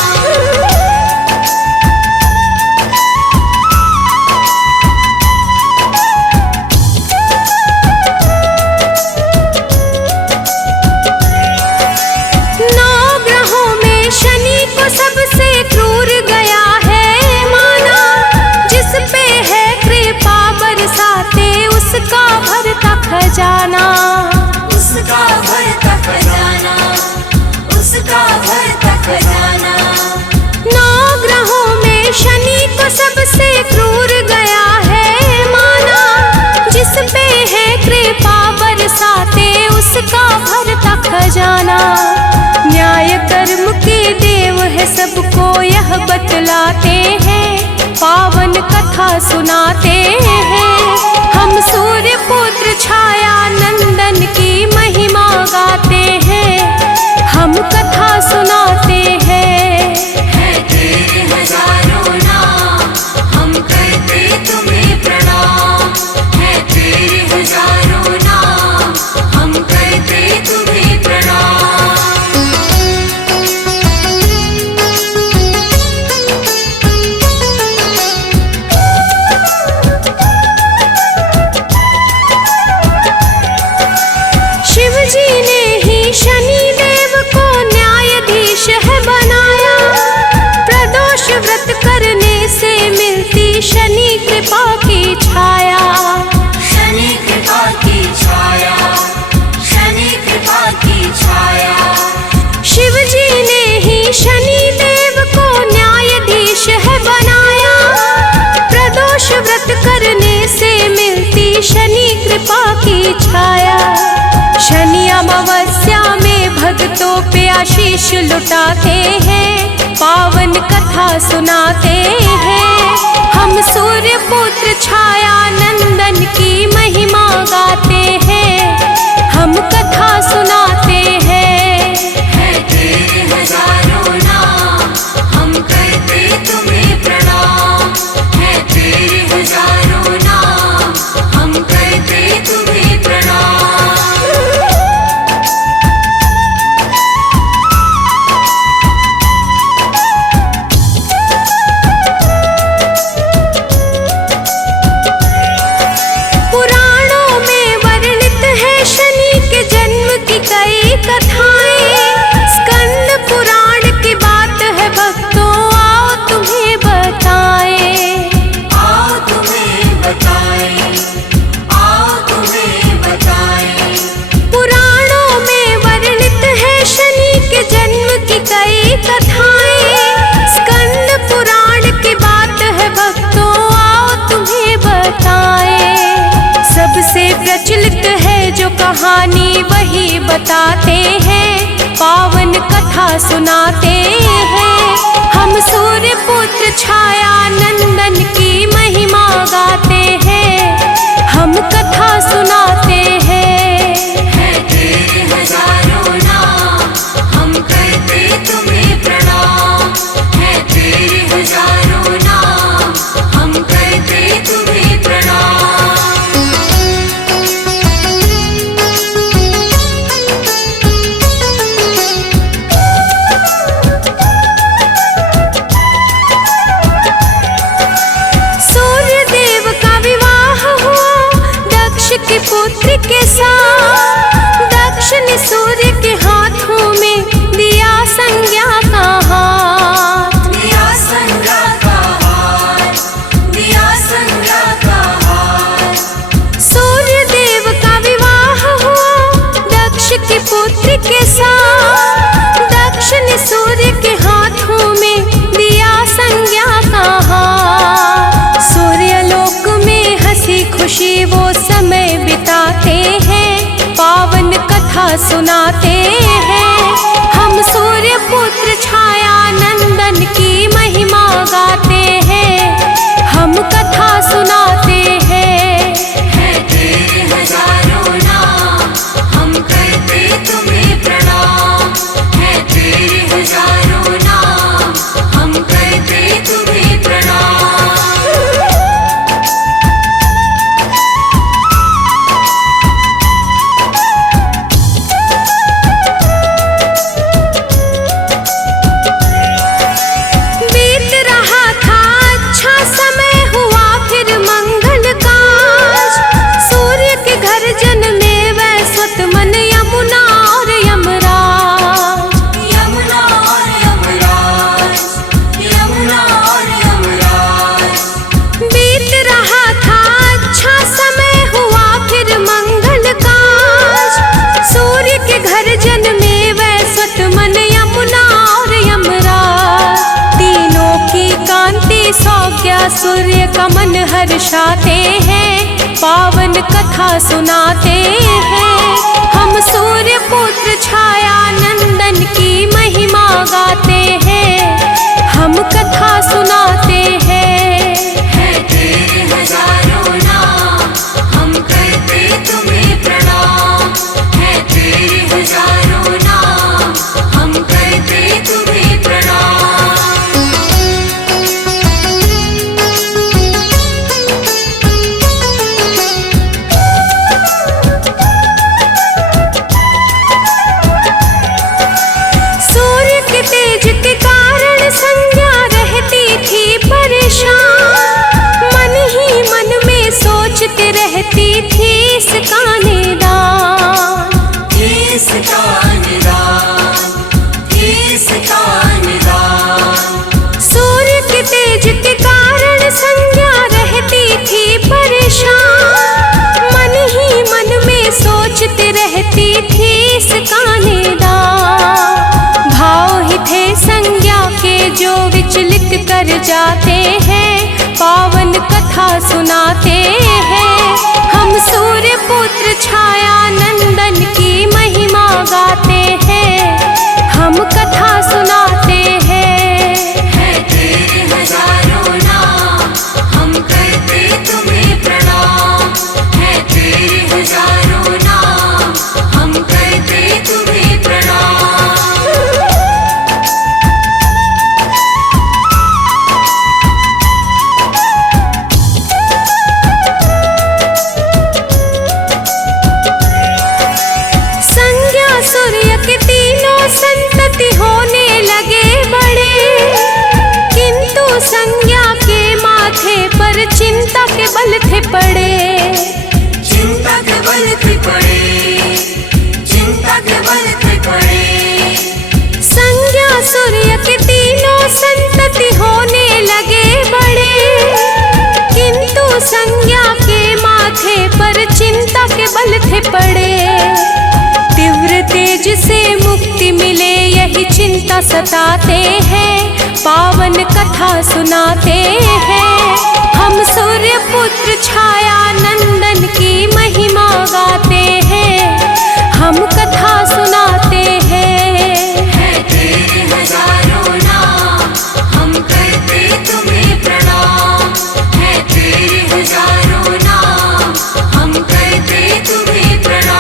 खजाना। न्याय कर्म के देव है सबको यह बतलाते हैं, पावन कथा सुनाते हैं। हम सूर्य पुत्र छाया नंदन की महिमा गाते हैं, हम कथा सुनाते हैं। है तेरे हजारों नाम, हम करते तुम्हें प्रणाम। है तेरे हजारों नाम, हम करते तुम्हें प्रणाम। शिव जी ने ही शनि देव को न्यायाधीश है बनाया, प्रदोष व्रत करने से मिलती शनि कृपा की छाया। शनि कृपा की छाया, शनि कृपा की छाया। शिव जी ने ही शनि देव को न्यायाधीश है बनाया, प्रदोष व्रत करने से मिलती शनि कृपा की छाया। शनि अमावस्या में भक्तों पे आशीष लुटाते हैं, पावन कथा सुनाते हैं। हम सूर्य पुत्र छाया नंदन की महिमा गाते हैं, हम कथा सुनाते हैं। है तेरे हजारों नाम, हम करते तुम्हें प्रणाम। है तेरे हजारों नाम, हम करते तुम्हें प्रणाम। पुराणों में वर्णित है शनि के जन्म की कई कथाएं, स्कंद पुराण की बात है भक्तों आओ तुम्हें बताएं। आओ तुम्हें बताएं, आओ तुम्हें बताएं। पुराणों में वर्णित है शनि के जन्म की कई कथाएं, स्कंद पुराण की बात है भक्तों आओ तुम्हें बताएं। सबसे प्रचलित है जो कहानी वही बताते हैं, पावन कथा सुनाते हैं। हम सूर्य पुत्र छाया नंदन की महिमा गाते हैं, हम कथा सुनाते हैं। है तेरे हजारों नाम, हम करते तुम्हें प्रणाम। है तेरे हजारों नाम, हम करते तुम्हें प्रणाम। सूर्य देव का विवाह हुआ दक्ष के पुत्र के साथ, दक्ष ने सूर्य के हाथों में दिया संज्ञा का हाथ। दिया संज्ञा का हार, दिया संज्ञा का हार। सूर्य देव का विवाह हुआ दक्ष के पुत्र के साथ, दक्ष ने सूर्य के हाथों में दिया संज्ञा का हाथ। सूर्य लोक में हंसी खुशी वो समय बिताते हैं, पावन कथा सुनाते हैं। हम सूर्य पुत्र छाया नंदन की महिमा गाते हैं, हम कथा सुनाते हैं। है तेरे हजारों नाम, हम करते तुम्हें प्रणाम। है तेरे हजारों नाम, हम करते तुम्हें प्रणाम। बीत रहा था अच्छा समय हुआ फिर मंगल काज, सूर्य के घर जन्मे वैश्वत मन यमुना और यमराज। यमुना और यमराज, यमुना और यमराज। बीत रहा था अच्छा समय हुआ फिर मंगल काज, सूर्य के घर जन्मे वैश्वत मन यमुना और यमराज। तीनों की कांति सौज्ञा सूर्य का मन हर्षाते हैं, पावन कथा सुनाते हैं। हम हम सूर्य पुत्र छाया नंदन की महिमा गाते हैं, हम कथा सुनाते हैं। है तेरे हजारों नाम, हम करते तुम्हें प्रणाम। है तेरे हजारों नाम, हम करते तुम्हें प्रणाम। सूर्य के तेज के कारण संज्ञा रहती थी परेशान, मन ही मन में सोचते रहती थी इसका निदान। इसका निदान, इसका निदान। सूर्य के तेज के कारण संज्ञा रहती थी परेशान, मन ही मन में सोचते रहती थी इसका निदान। भाव ही थे संज्ञा के जो विचलित कर जाते हैं, पावन कथा सुनाते हैं। हम सूर्य पुत्र छाया नंदन की महिमा गाते हैं, हम कथा सुनाते हैं। है तेरे हजारों नाम, हम करते तुम्हें प्रणाम। है तेरे हजारों नाम, हम करते तुम्हें प्रणाम। संज्ञा सूर्य के तीनों संतति होने लगे बड़े, किंतु संज्ञा के माथे पर चिंता के बल थे पड़े। चिंता के बल थे पड़े, चिंता के बल थे पड़े। संज्ञा सूर्य के तीनों संतति होने लगे बड़े, किंतु संज्ञा के माथे पर चिंता के बल थे पड़े। तीव्र तेज से मुक्ति मिले यही चिंता सताते हैं, पावन कथा सुनाते हैं। हम सूर्य पुत्र छाया नंदन की महिमा गाते हैं, हम कथा सुनाते हैं। है तेरे हजारों नाम, हम करते तुम्हें प्रणाम। है तेरे हजारों नाम, हम करते तुम्हें प्रणाम।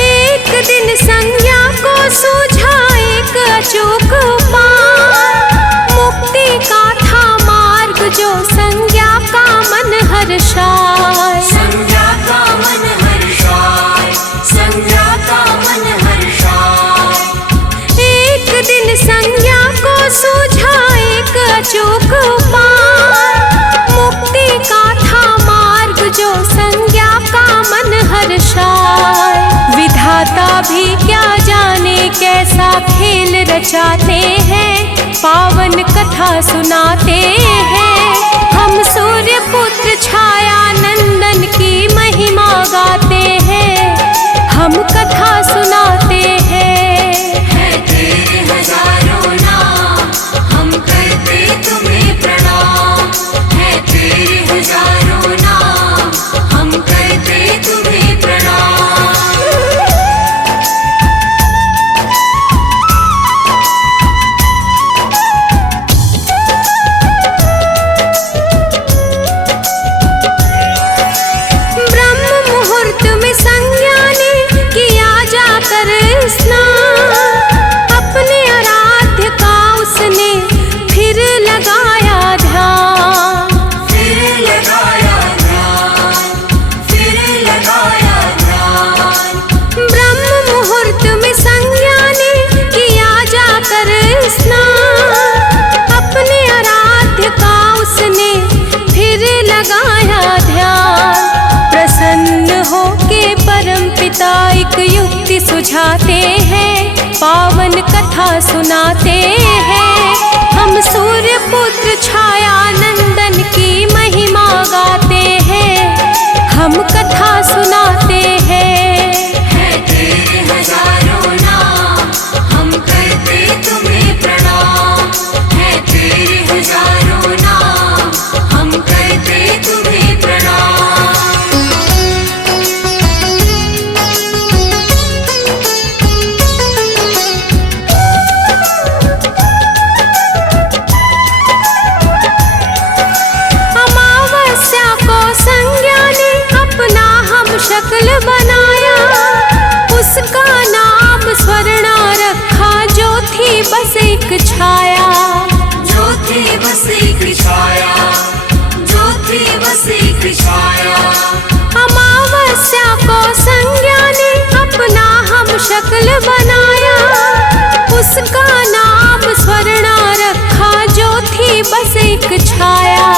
एक दिन संज्ञा को सूझा एक अचूक उपाय, मुक्ति का था मार्ग जो संज्ञा का मन हर्षाए। संज्ञा का मन हर्षाए, संज्ञा का मन हर्षाए। एक दिन संज्ञा को सूझा एक अचूक उपाय, मुक्ति का था मार्ग जो संज्ञा का मन हर्षाए। विधाता भी क्या जाने कैसा खेल रचाते हैं, पावन कथा सुनाते हैं। हम सूर्य पुत्र छाया नंदन की महिमा गाते हैं, हम कथा सुनाते हैं। है तेरे हजारों नाम, हम करते तुम्हें प्रणाम। है तेरे हजारों नाम, हम करते तुम्हें प्रणाम। ब्रह्म मुहूर्त में संज्ञा ने किया जाकर स्नान, अपने आराध्य का उसने फिर लगाया ध्यान। फिर लगाया ध्यान, फिर लगाया ध्यान। ब्रह्म मुहूर्त में संज्ञा ने किया जाकर स्नान, अपने आराध्य का उसने फिर लगाया ध्यान। प्रसन्न होके परम पिता एक युक्ति सुझाते हैं, पावन कथा सुनाते हैं। हम सूर्य पुत्र छाया नंदन की महिमा गाते हैं, हम कथा सुनाते हैं। है तेरे हजारों नाम, हम हजारों नाम, हम करते तुम्हें प्रणाम। अमावस्या को संज्ञा ने अपना हम शक्ल बनाया, उसका नाम स्वर्णा रखा जो थी बस एक छाया। जो थी बस एक छाया, जो थी बस एक छाया। अमावस्या को संज्ञा ने अपना हम शक्ल बनाया, उसका नाम स्वर्णा रखा जो थी बस एक छाया।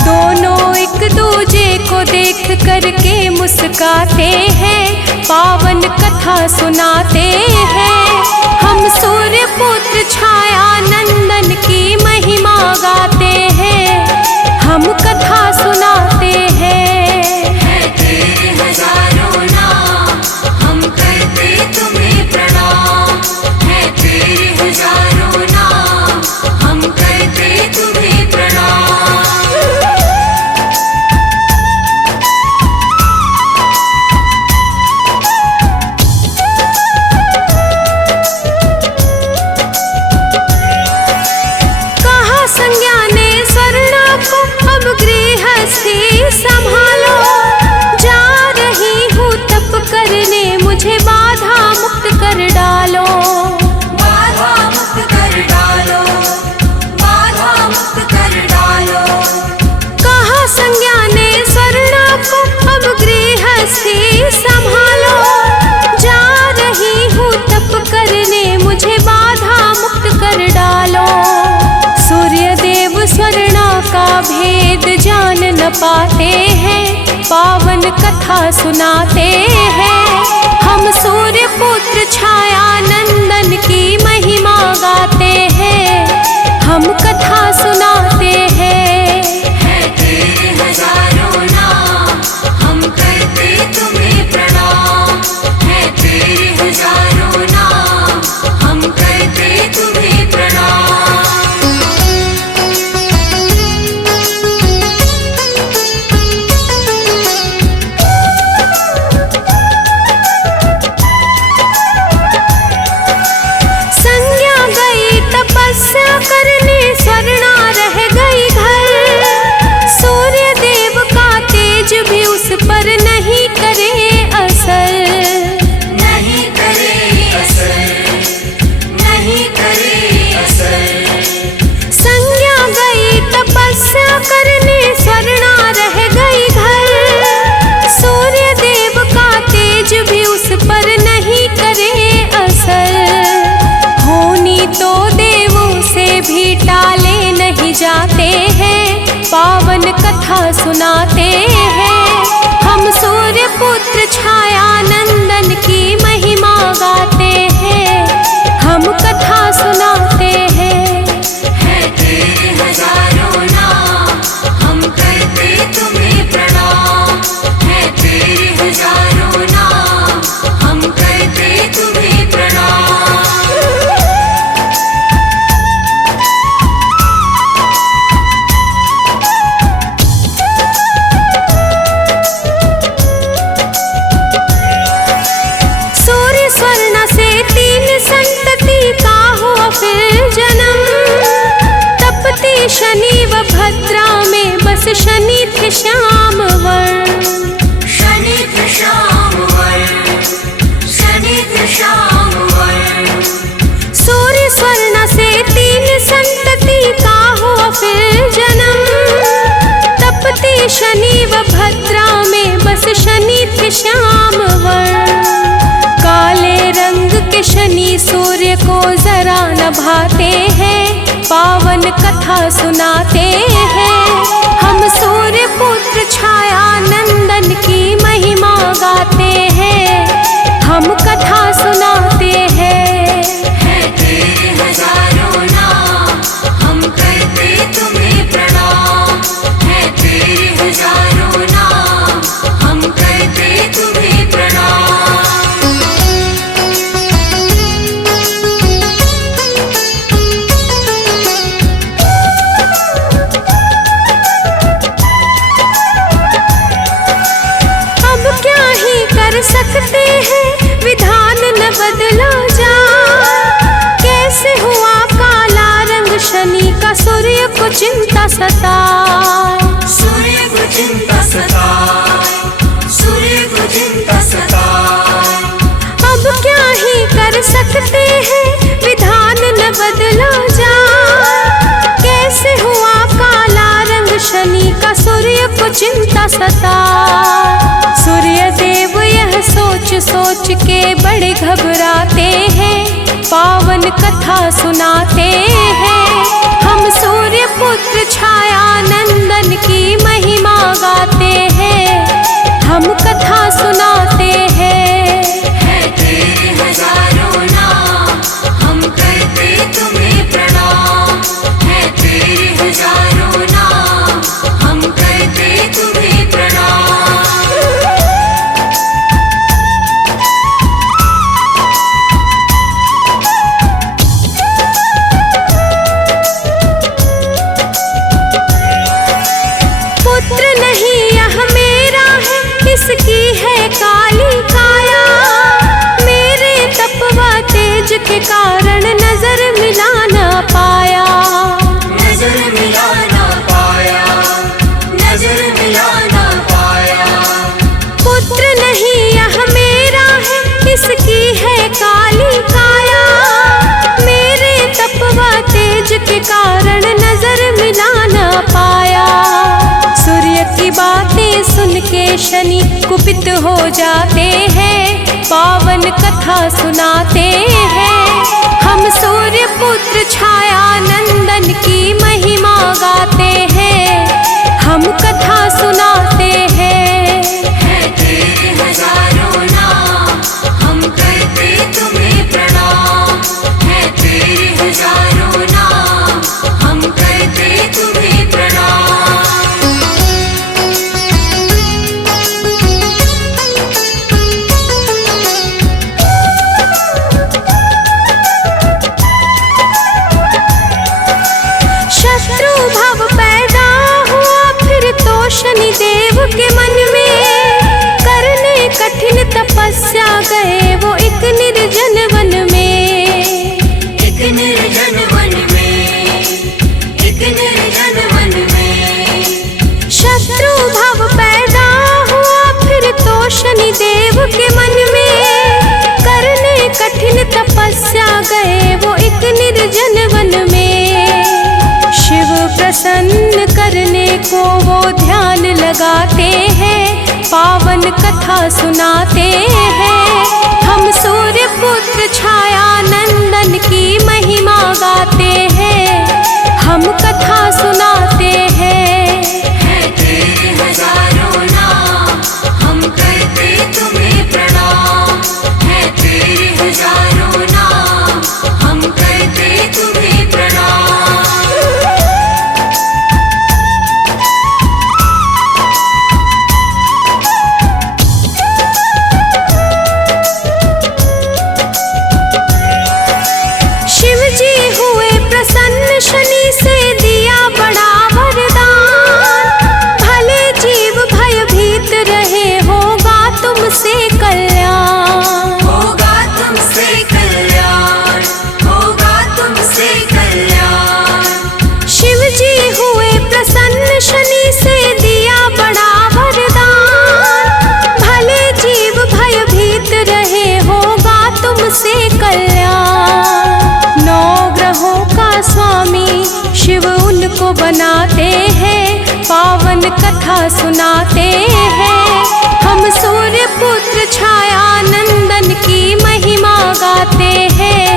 दोनों एक दूजे को देख करके मुस्काते हैं, पावन कथा सुनाते हैं। हम सूर्य पुत्र छाया नंदन की महिमा गाते हैं, हम कथा सुनाते हैं। है तेरे हजारों नाम, हम करते तुम्हें प्रणाम। है तेरे हजारों नाम, हम करते तुम्हें प्रणाम। कहा संज्ञा ने स्वर्णा को अब गृहस्थी संभालो, जा रही हूँ तप करने मुझे बाधा मुक्त कर डालो। बाधा मुक्त कर डालो, बाधा मुक्त कर डालो। कहा संज्ञा ने स्वर्णा को अब गृहस्थी संभालो, जा रही हूँ तप करने मुझे बाधा मुक्त कर डालो। सूर्य देव स्वर्णा का भेद जान न पाते हैं, पावन कथा सुनाते हैं। हम सूर्य पुत्र छाया नंदन की महिमा गाते हैं, हम कथा सुनाते हैं। है तेरे हजारों नाम, हम करते तुम्हें प्रणाम। है तेरे हजारों नाम, हम करते तुम्हें प्रणाम। संज्ञा गई तपस्या करने, स्वर्णा रह गई घर। सूर्य देव का तेज भी उस पर नहीं करे असर। नहीं करे असर, नहीं करे असर। संज्ञा गई तपस्या करने, स्वर्णा रह गई घर। सूर्य देव का तेज भी उस पर नहीं करे असर। होनी तो देवों से भी टाले नहीं जाते हैं, पावन कथा सुनाते हैं। हम सूर्य पुत्र छाया नंदन की महिमा गाते हैं, हम कथा सुनाते हैं। है तेरे हजारों नाम, हम करते तुम्हें प्रणाम। है तेरे हजारों नाम, हम करते तुम्हें प्रणाम। सूर्य स्वर्णा से 3 संतति का हुआ फिर जन्म। तपती शनि व भद्रा में बस शनि थे श्याम वर्ण। शनि थे श्याम वर्ण, शनि थे श्याम वर्ण। सूर्य स्वर्णा से 3 संतति का हुआ फिर जन्म। तपती शनि व भद्रा में बस शनि थे श्याम वर्ण। काले रंग के शनि सूर्य को जरा न भाते हैं, पावन कथा सुनाते हैं। हम सूर्य पुत्र छाया नंदन की महिमा गाते हैं, हम कथा सुनाते हैं। है तेरे हजारों नाम, हम करते तुम्हें प्रणाम। है तेरे हजारों नाम, हम करते तुम्हें प्रणाम। का सूर्य को चिंता सताए। सूर्य को चिंता सताए, सूर्य को चिंता सताए। अब क्या ही कर सकते हैं, विधान न बदला जाए। कैसे हुआ काला रंग शनि का सूर्य को चिंता सताए। सूर्य देव यह सोच सोच के बड़े घबराते हैं, पावन कथा सुनाते हैं। हम सूर्य पुत्र छाया नंदन की महिमा गाते हैं, हम कथा सुनाते हैं। है तेरे हजारों नाम, हम करते तुम्हें प्रणाम। है तेरे हजारों नाम, हम करते तुम्हें प्रणाम। इसकी है काली काया, मेरे तपवा तेज के कारण नजर मिला ना पाया। नजर मिला ना पाया, नजर मिला ना पाया। पुत्र नहीं यह मेरा है, इसकी है काली काया, मेरे तपवा तेज के कारण नजर मिला ना पाया। सूर्य की बातें सुन के शनि कुपित हो जाते हैं, पावन कथा सुनाते हैं। हम सूर्य पुत्र छाया नंदन की महिमा गाते हैं, हम कथा सुनाते हैं। है तेरे हजारों नाम, हम करते तुम्हें प्रणाम। है तेरे हजारों नाम, हम करते तुम्हें प्रणाम। शनिदेव के मन में करने कठिन तपस्या गए वो एक निर्जन वन में। एक निर्जन वन में, एक निर्जन वन में। शत्रु भाव पैदा हुआ फिर तो शनिदेव के मन में करने कठिन तपस्या गए वो एक निर्जन वन में। शिव प्रसन्न करने को वो ध्यान लगाते हैं, पावन कथा सुनाते हैं। हम सूर्य पुत्र छाया नंदन की महिमा गाते हैं, हम कथा सुनाते हैं। है तेरे हजारों नाम, हम करते तुम्हें प्रणाम। है तेरे हजारों नाम, हम करते तुम्हें प्रणाम। शनि से दिया बड़ा वरदान, भले जीव भयभीत रहे होगा तुमसे कल्याण। होगा तुमसे कल्याण, होगा तुमसे कल्याण। शिव जी हुए प्रसन्न शनि से दिया बड़ा वरदान, भले जीव भयभीत रहे होगा तुमसे कल्याण। 9 ग्रहों का स्वामी शिव उनको बनाते हैं, पावन कथा सुनाते हैं। हम सूर्य पुत्र छाया नंदन की महिमा गाते हैं,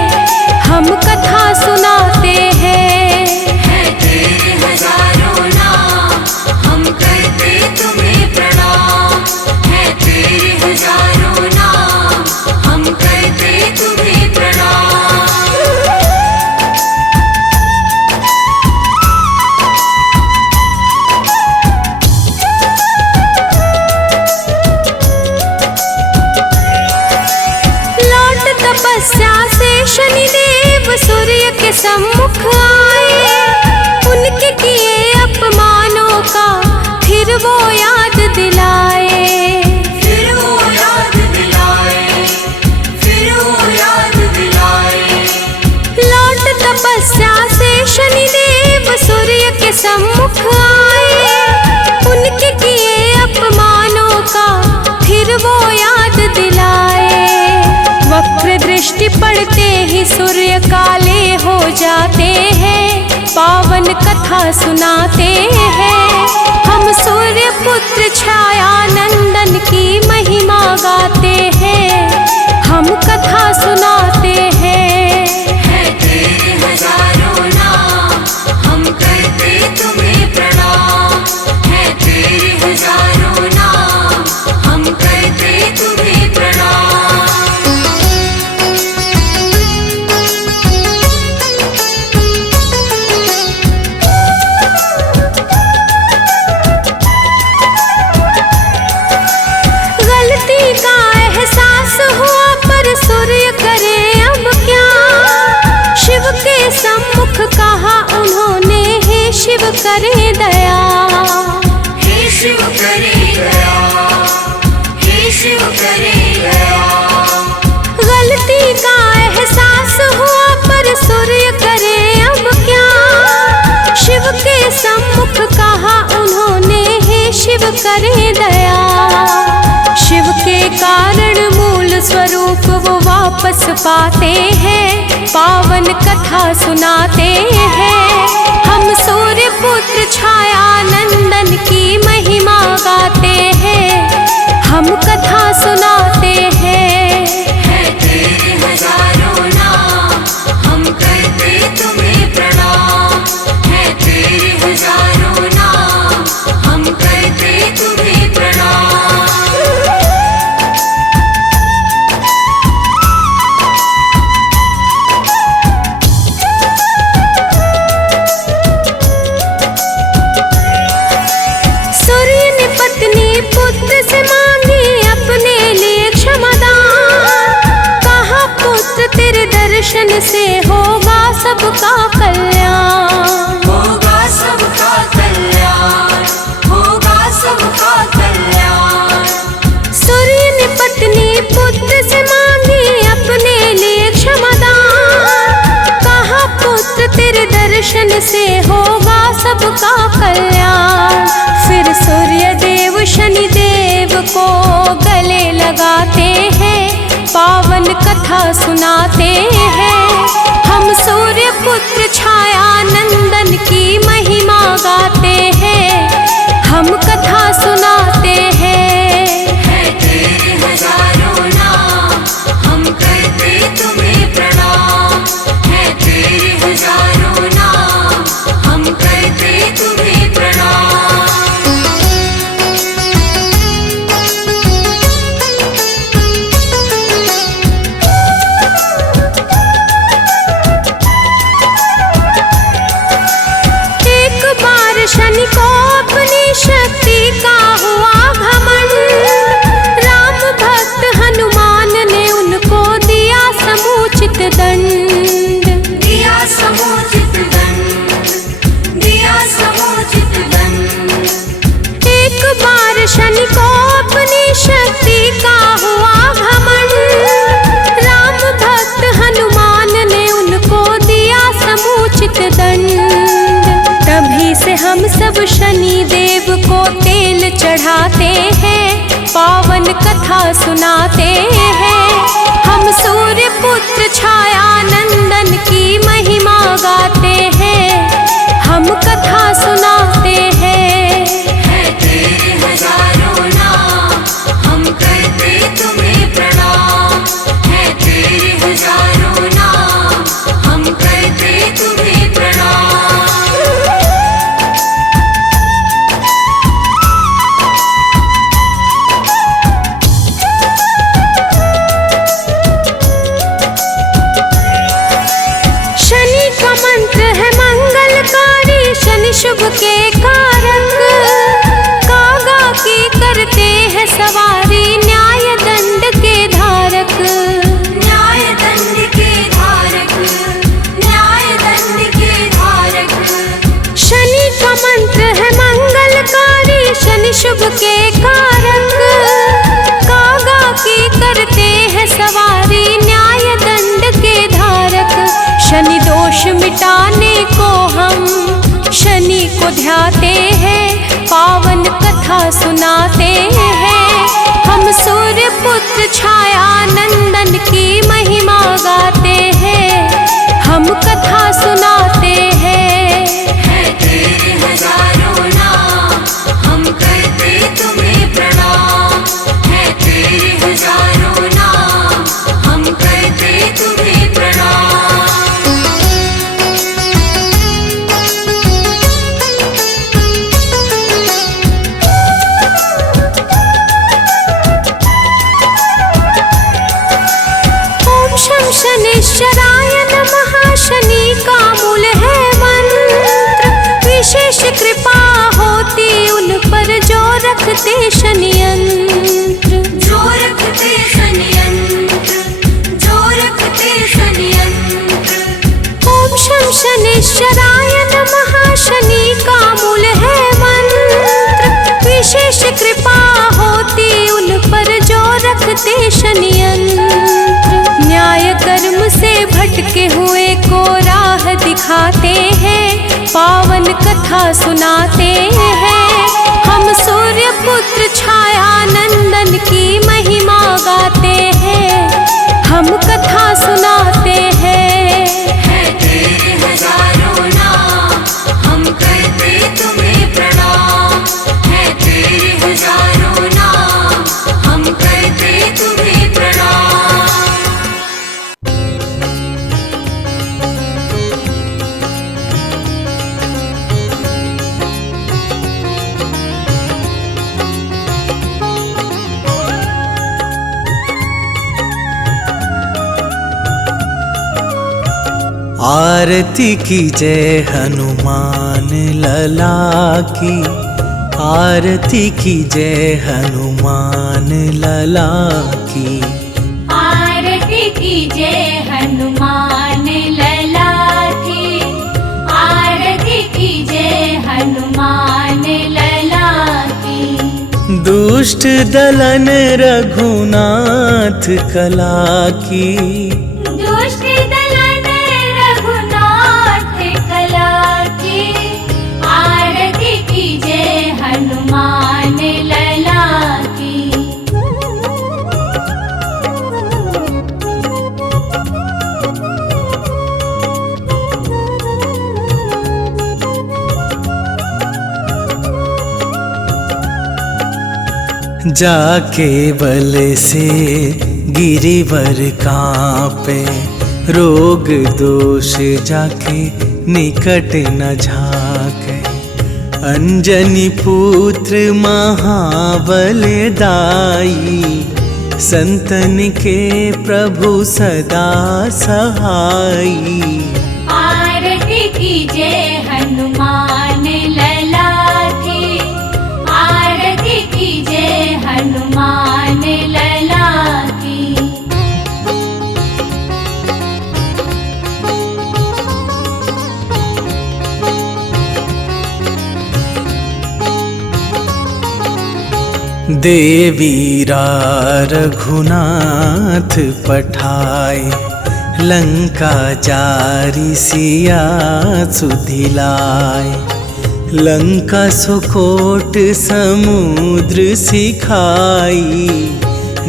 हम कथा सुनाते हैं। है तेरे हजारों नाम, हम करते तुम्हें प्रणाम। है तेरे हजारों नाम, हम करते तुम्हें प्रणाम। पड़ते ही सूर्य काले हो जाते हैं, पावन कथा सुनाते हैं। हम सूर्य पुत्र छाया नंदन की महिमा गाते हैं, हम कथा सुनाते हैं। है तेरे हजारों नाम, हम करते तुम्हें प्रणाम। है तेरे हजारों नाम, हम करते तुम्हें प्रणाम। गलती का एहसास हुआ पर सूर्य करे अब क्या, शिव के सम्मुख कहा उन्होंने, हे शिव करे दया। हे शिव करे दया, हे शिव करे दया। गलती का एहसास हुआ पर सूर्य करे अब क्या, शिव के सम्मुख कहा उन्होंने, हे शिव करे दया। शिव के कारण मूल स्वरूप वो वापस पाते हैं, पावन कथा सुनाते हैं। हम सूर्य पुत्र छाया नंदन की महिमा गाते हैं, हम कथा सुनाते हैं। है तेरे हजारों नाम, हम करते तुम्हें प्रणाम। है तेरे हजारों नाम, हम करते तुम्हें प्रणाम। सूर्य ने पत्नी पुत्र से मांगी अपने लिए क्षमादान, कहा पुत्र तेरे दर्शन से होगा सबका कल्याण। होगा सबका कल्याण, होगा सबका कल्याण। सूर्य ने पत्नी पुत्र से मांगी अपने लिए क्षमादान, कहा पुत्र तेरे दर्शन से होगा सबका कल्याण। फिर सूर्य देव शनि देव को गले लगाते हैं, पावन कथा सुनाते हैं। हम सूर्य पुत्र छाया नंदन की महिमा गाते हैं, हम कथा सुनाते हैं। है तेरे हजारों नाम, हम करते तुम्हें प्रणाम। है तेरे हजारों नाम, हम करते तुम्हें प्रणाम। एक बार शनि को अपनी शक्ति का हुआ घमंड, राम भक्त हनुमान ने उनको दिया समुचित दंड। दिया समुचित दंड, दिया समुचित दंड। एक बार शनि को अपनी शक्ति का हुआ घमंड, राम भक्त हनुमान ने उनको दिया समुचित दंड। तभी से हम सब शनि देव को तेल चढ़ाते हैं, पावन कथा सुनाते हैं। हम सूर्य पुत्र छाया नंदन की महिमा गाते हैं, हम कथा सुनाते हैं। है तेरे हजारों नाम, हम करते तुम्हें प्रणाम। है तेरे हजारों नाम, हम करते तुम्हें प्रणाम। शनि का मंत्र है मंगलकारी, शनि शुभ के कारक, कागा की करते हैं सवारी, न्याय दंड के धारक। न्याय दंड के धारक, न्याय दंड के धारक। शनि का मंत्र है मंगलकारी, शनि शुभ के कारक, कागा की करते हैं सवारी, न्याय दंड के धारक। शनि दोष मिटाने को हम शनि को ध्याते हैं, पावन कथा सुनाते हैं। हम सूर्य पुत्र छाया नंदन की महिमा गाते कथा सुनाते हैं। हम सूर्य पुत्र छाया नंदन की महिमा गाते हैं। हम कथा सुनाते हैं। है तेरे हजारों नाम, हम करते तुम्हें प्रणाम। है तेरे हजारों नाम, हम करते तुम्हें प्रणाम। आरती की जय हनुमान लला की, आरती की जय हनुमान लला की। आरती की जय हनुमान लला की, आरती की जय हनुमान लला की। दुष्ट दलन रघुनाथ कला की, दुष्ट दलन रघुनाथ कला की। आरती की जय हनुमान लला की। जाके बल से गिरिवर कांपे, रोग दोष जाके निकट न झाके। अंजनी पुत्र महाबल दाई, संतन के प्रभु सदा सहाई। आरती की जय हनुमान लला की, आरती की जय हनुमान लला की। देवीरा रघुनाथ पठाए, लंका जारी सिया सुधिलाए। लंका सुकोट समुद्र सिखाई,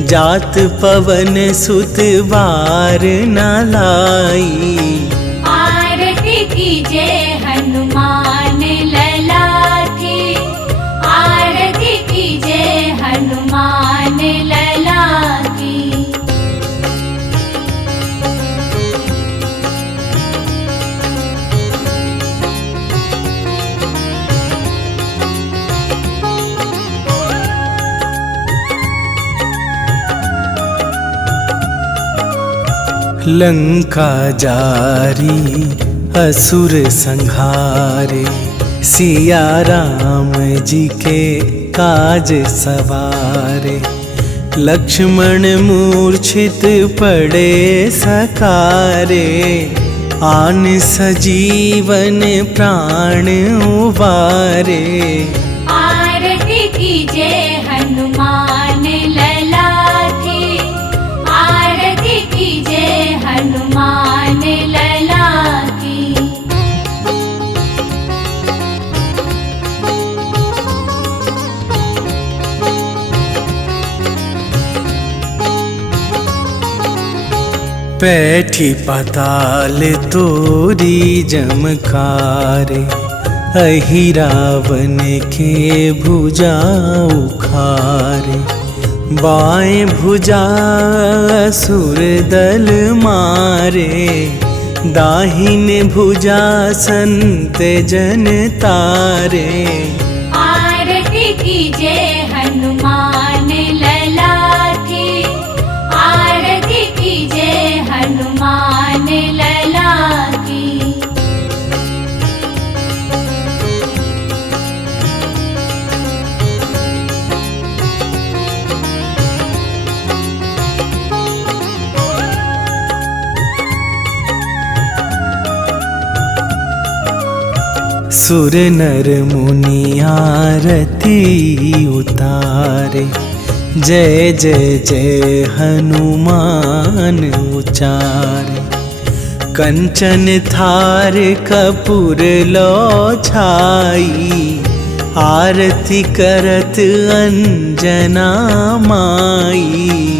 जात पवन सुत बार न लाई। आरती की जय हनुमान लला की, आरती की जय हनुमान लला की। लंका जारी असुर संहारे, सिया राम जी के काज सवारे। लक्ष्मण मूर्छित पड़े सकारे, आन सजीवन प्राण उबारे। आरती की जय हनुमान लला की, आरती की जय हनुमान लला की। पैठी पाताल तोरी जमकारे, अहिरावन के भुजा उखारे। बाएं भुजा असुर दल मारे, दाहिने भुजा संत जन तारे। आरती की जय हनुमान लला की, आरती की जय हनुमान लला की। सुर नर मुनि आरती उतारे, जय जय जय हनुमान उचारे। कंचन थार कपूर लो छाई, आरती करत अंजना माई।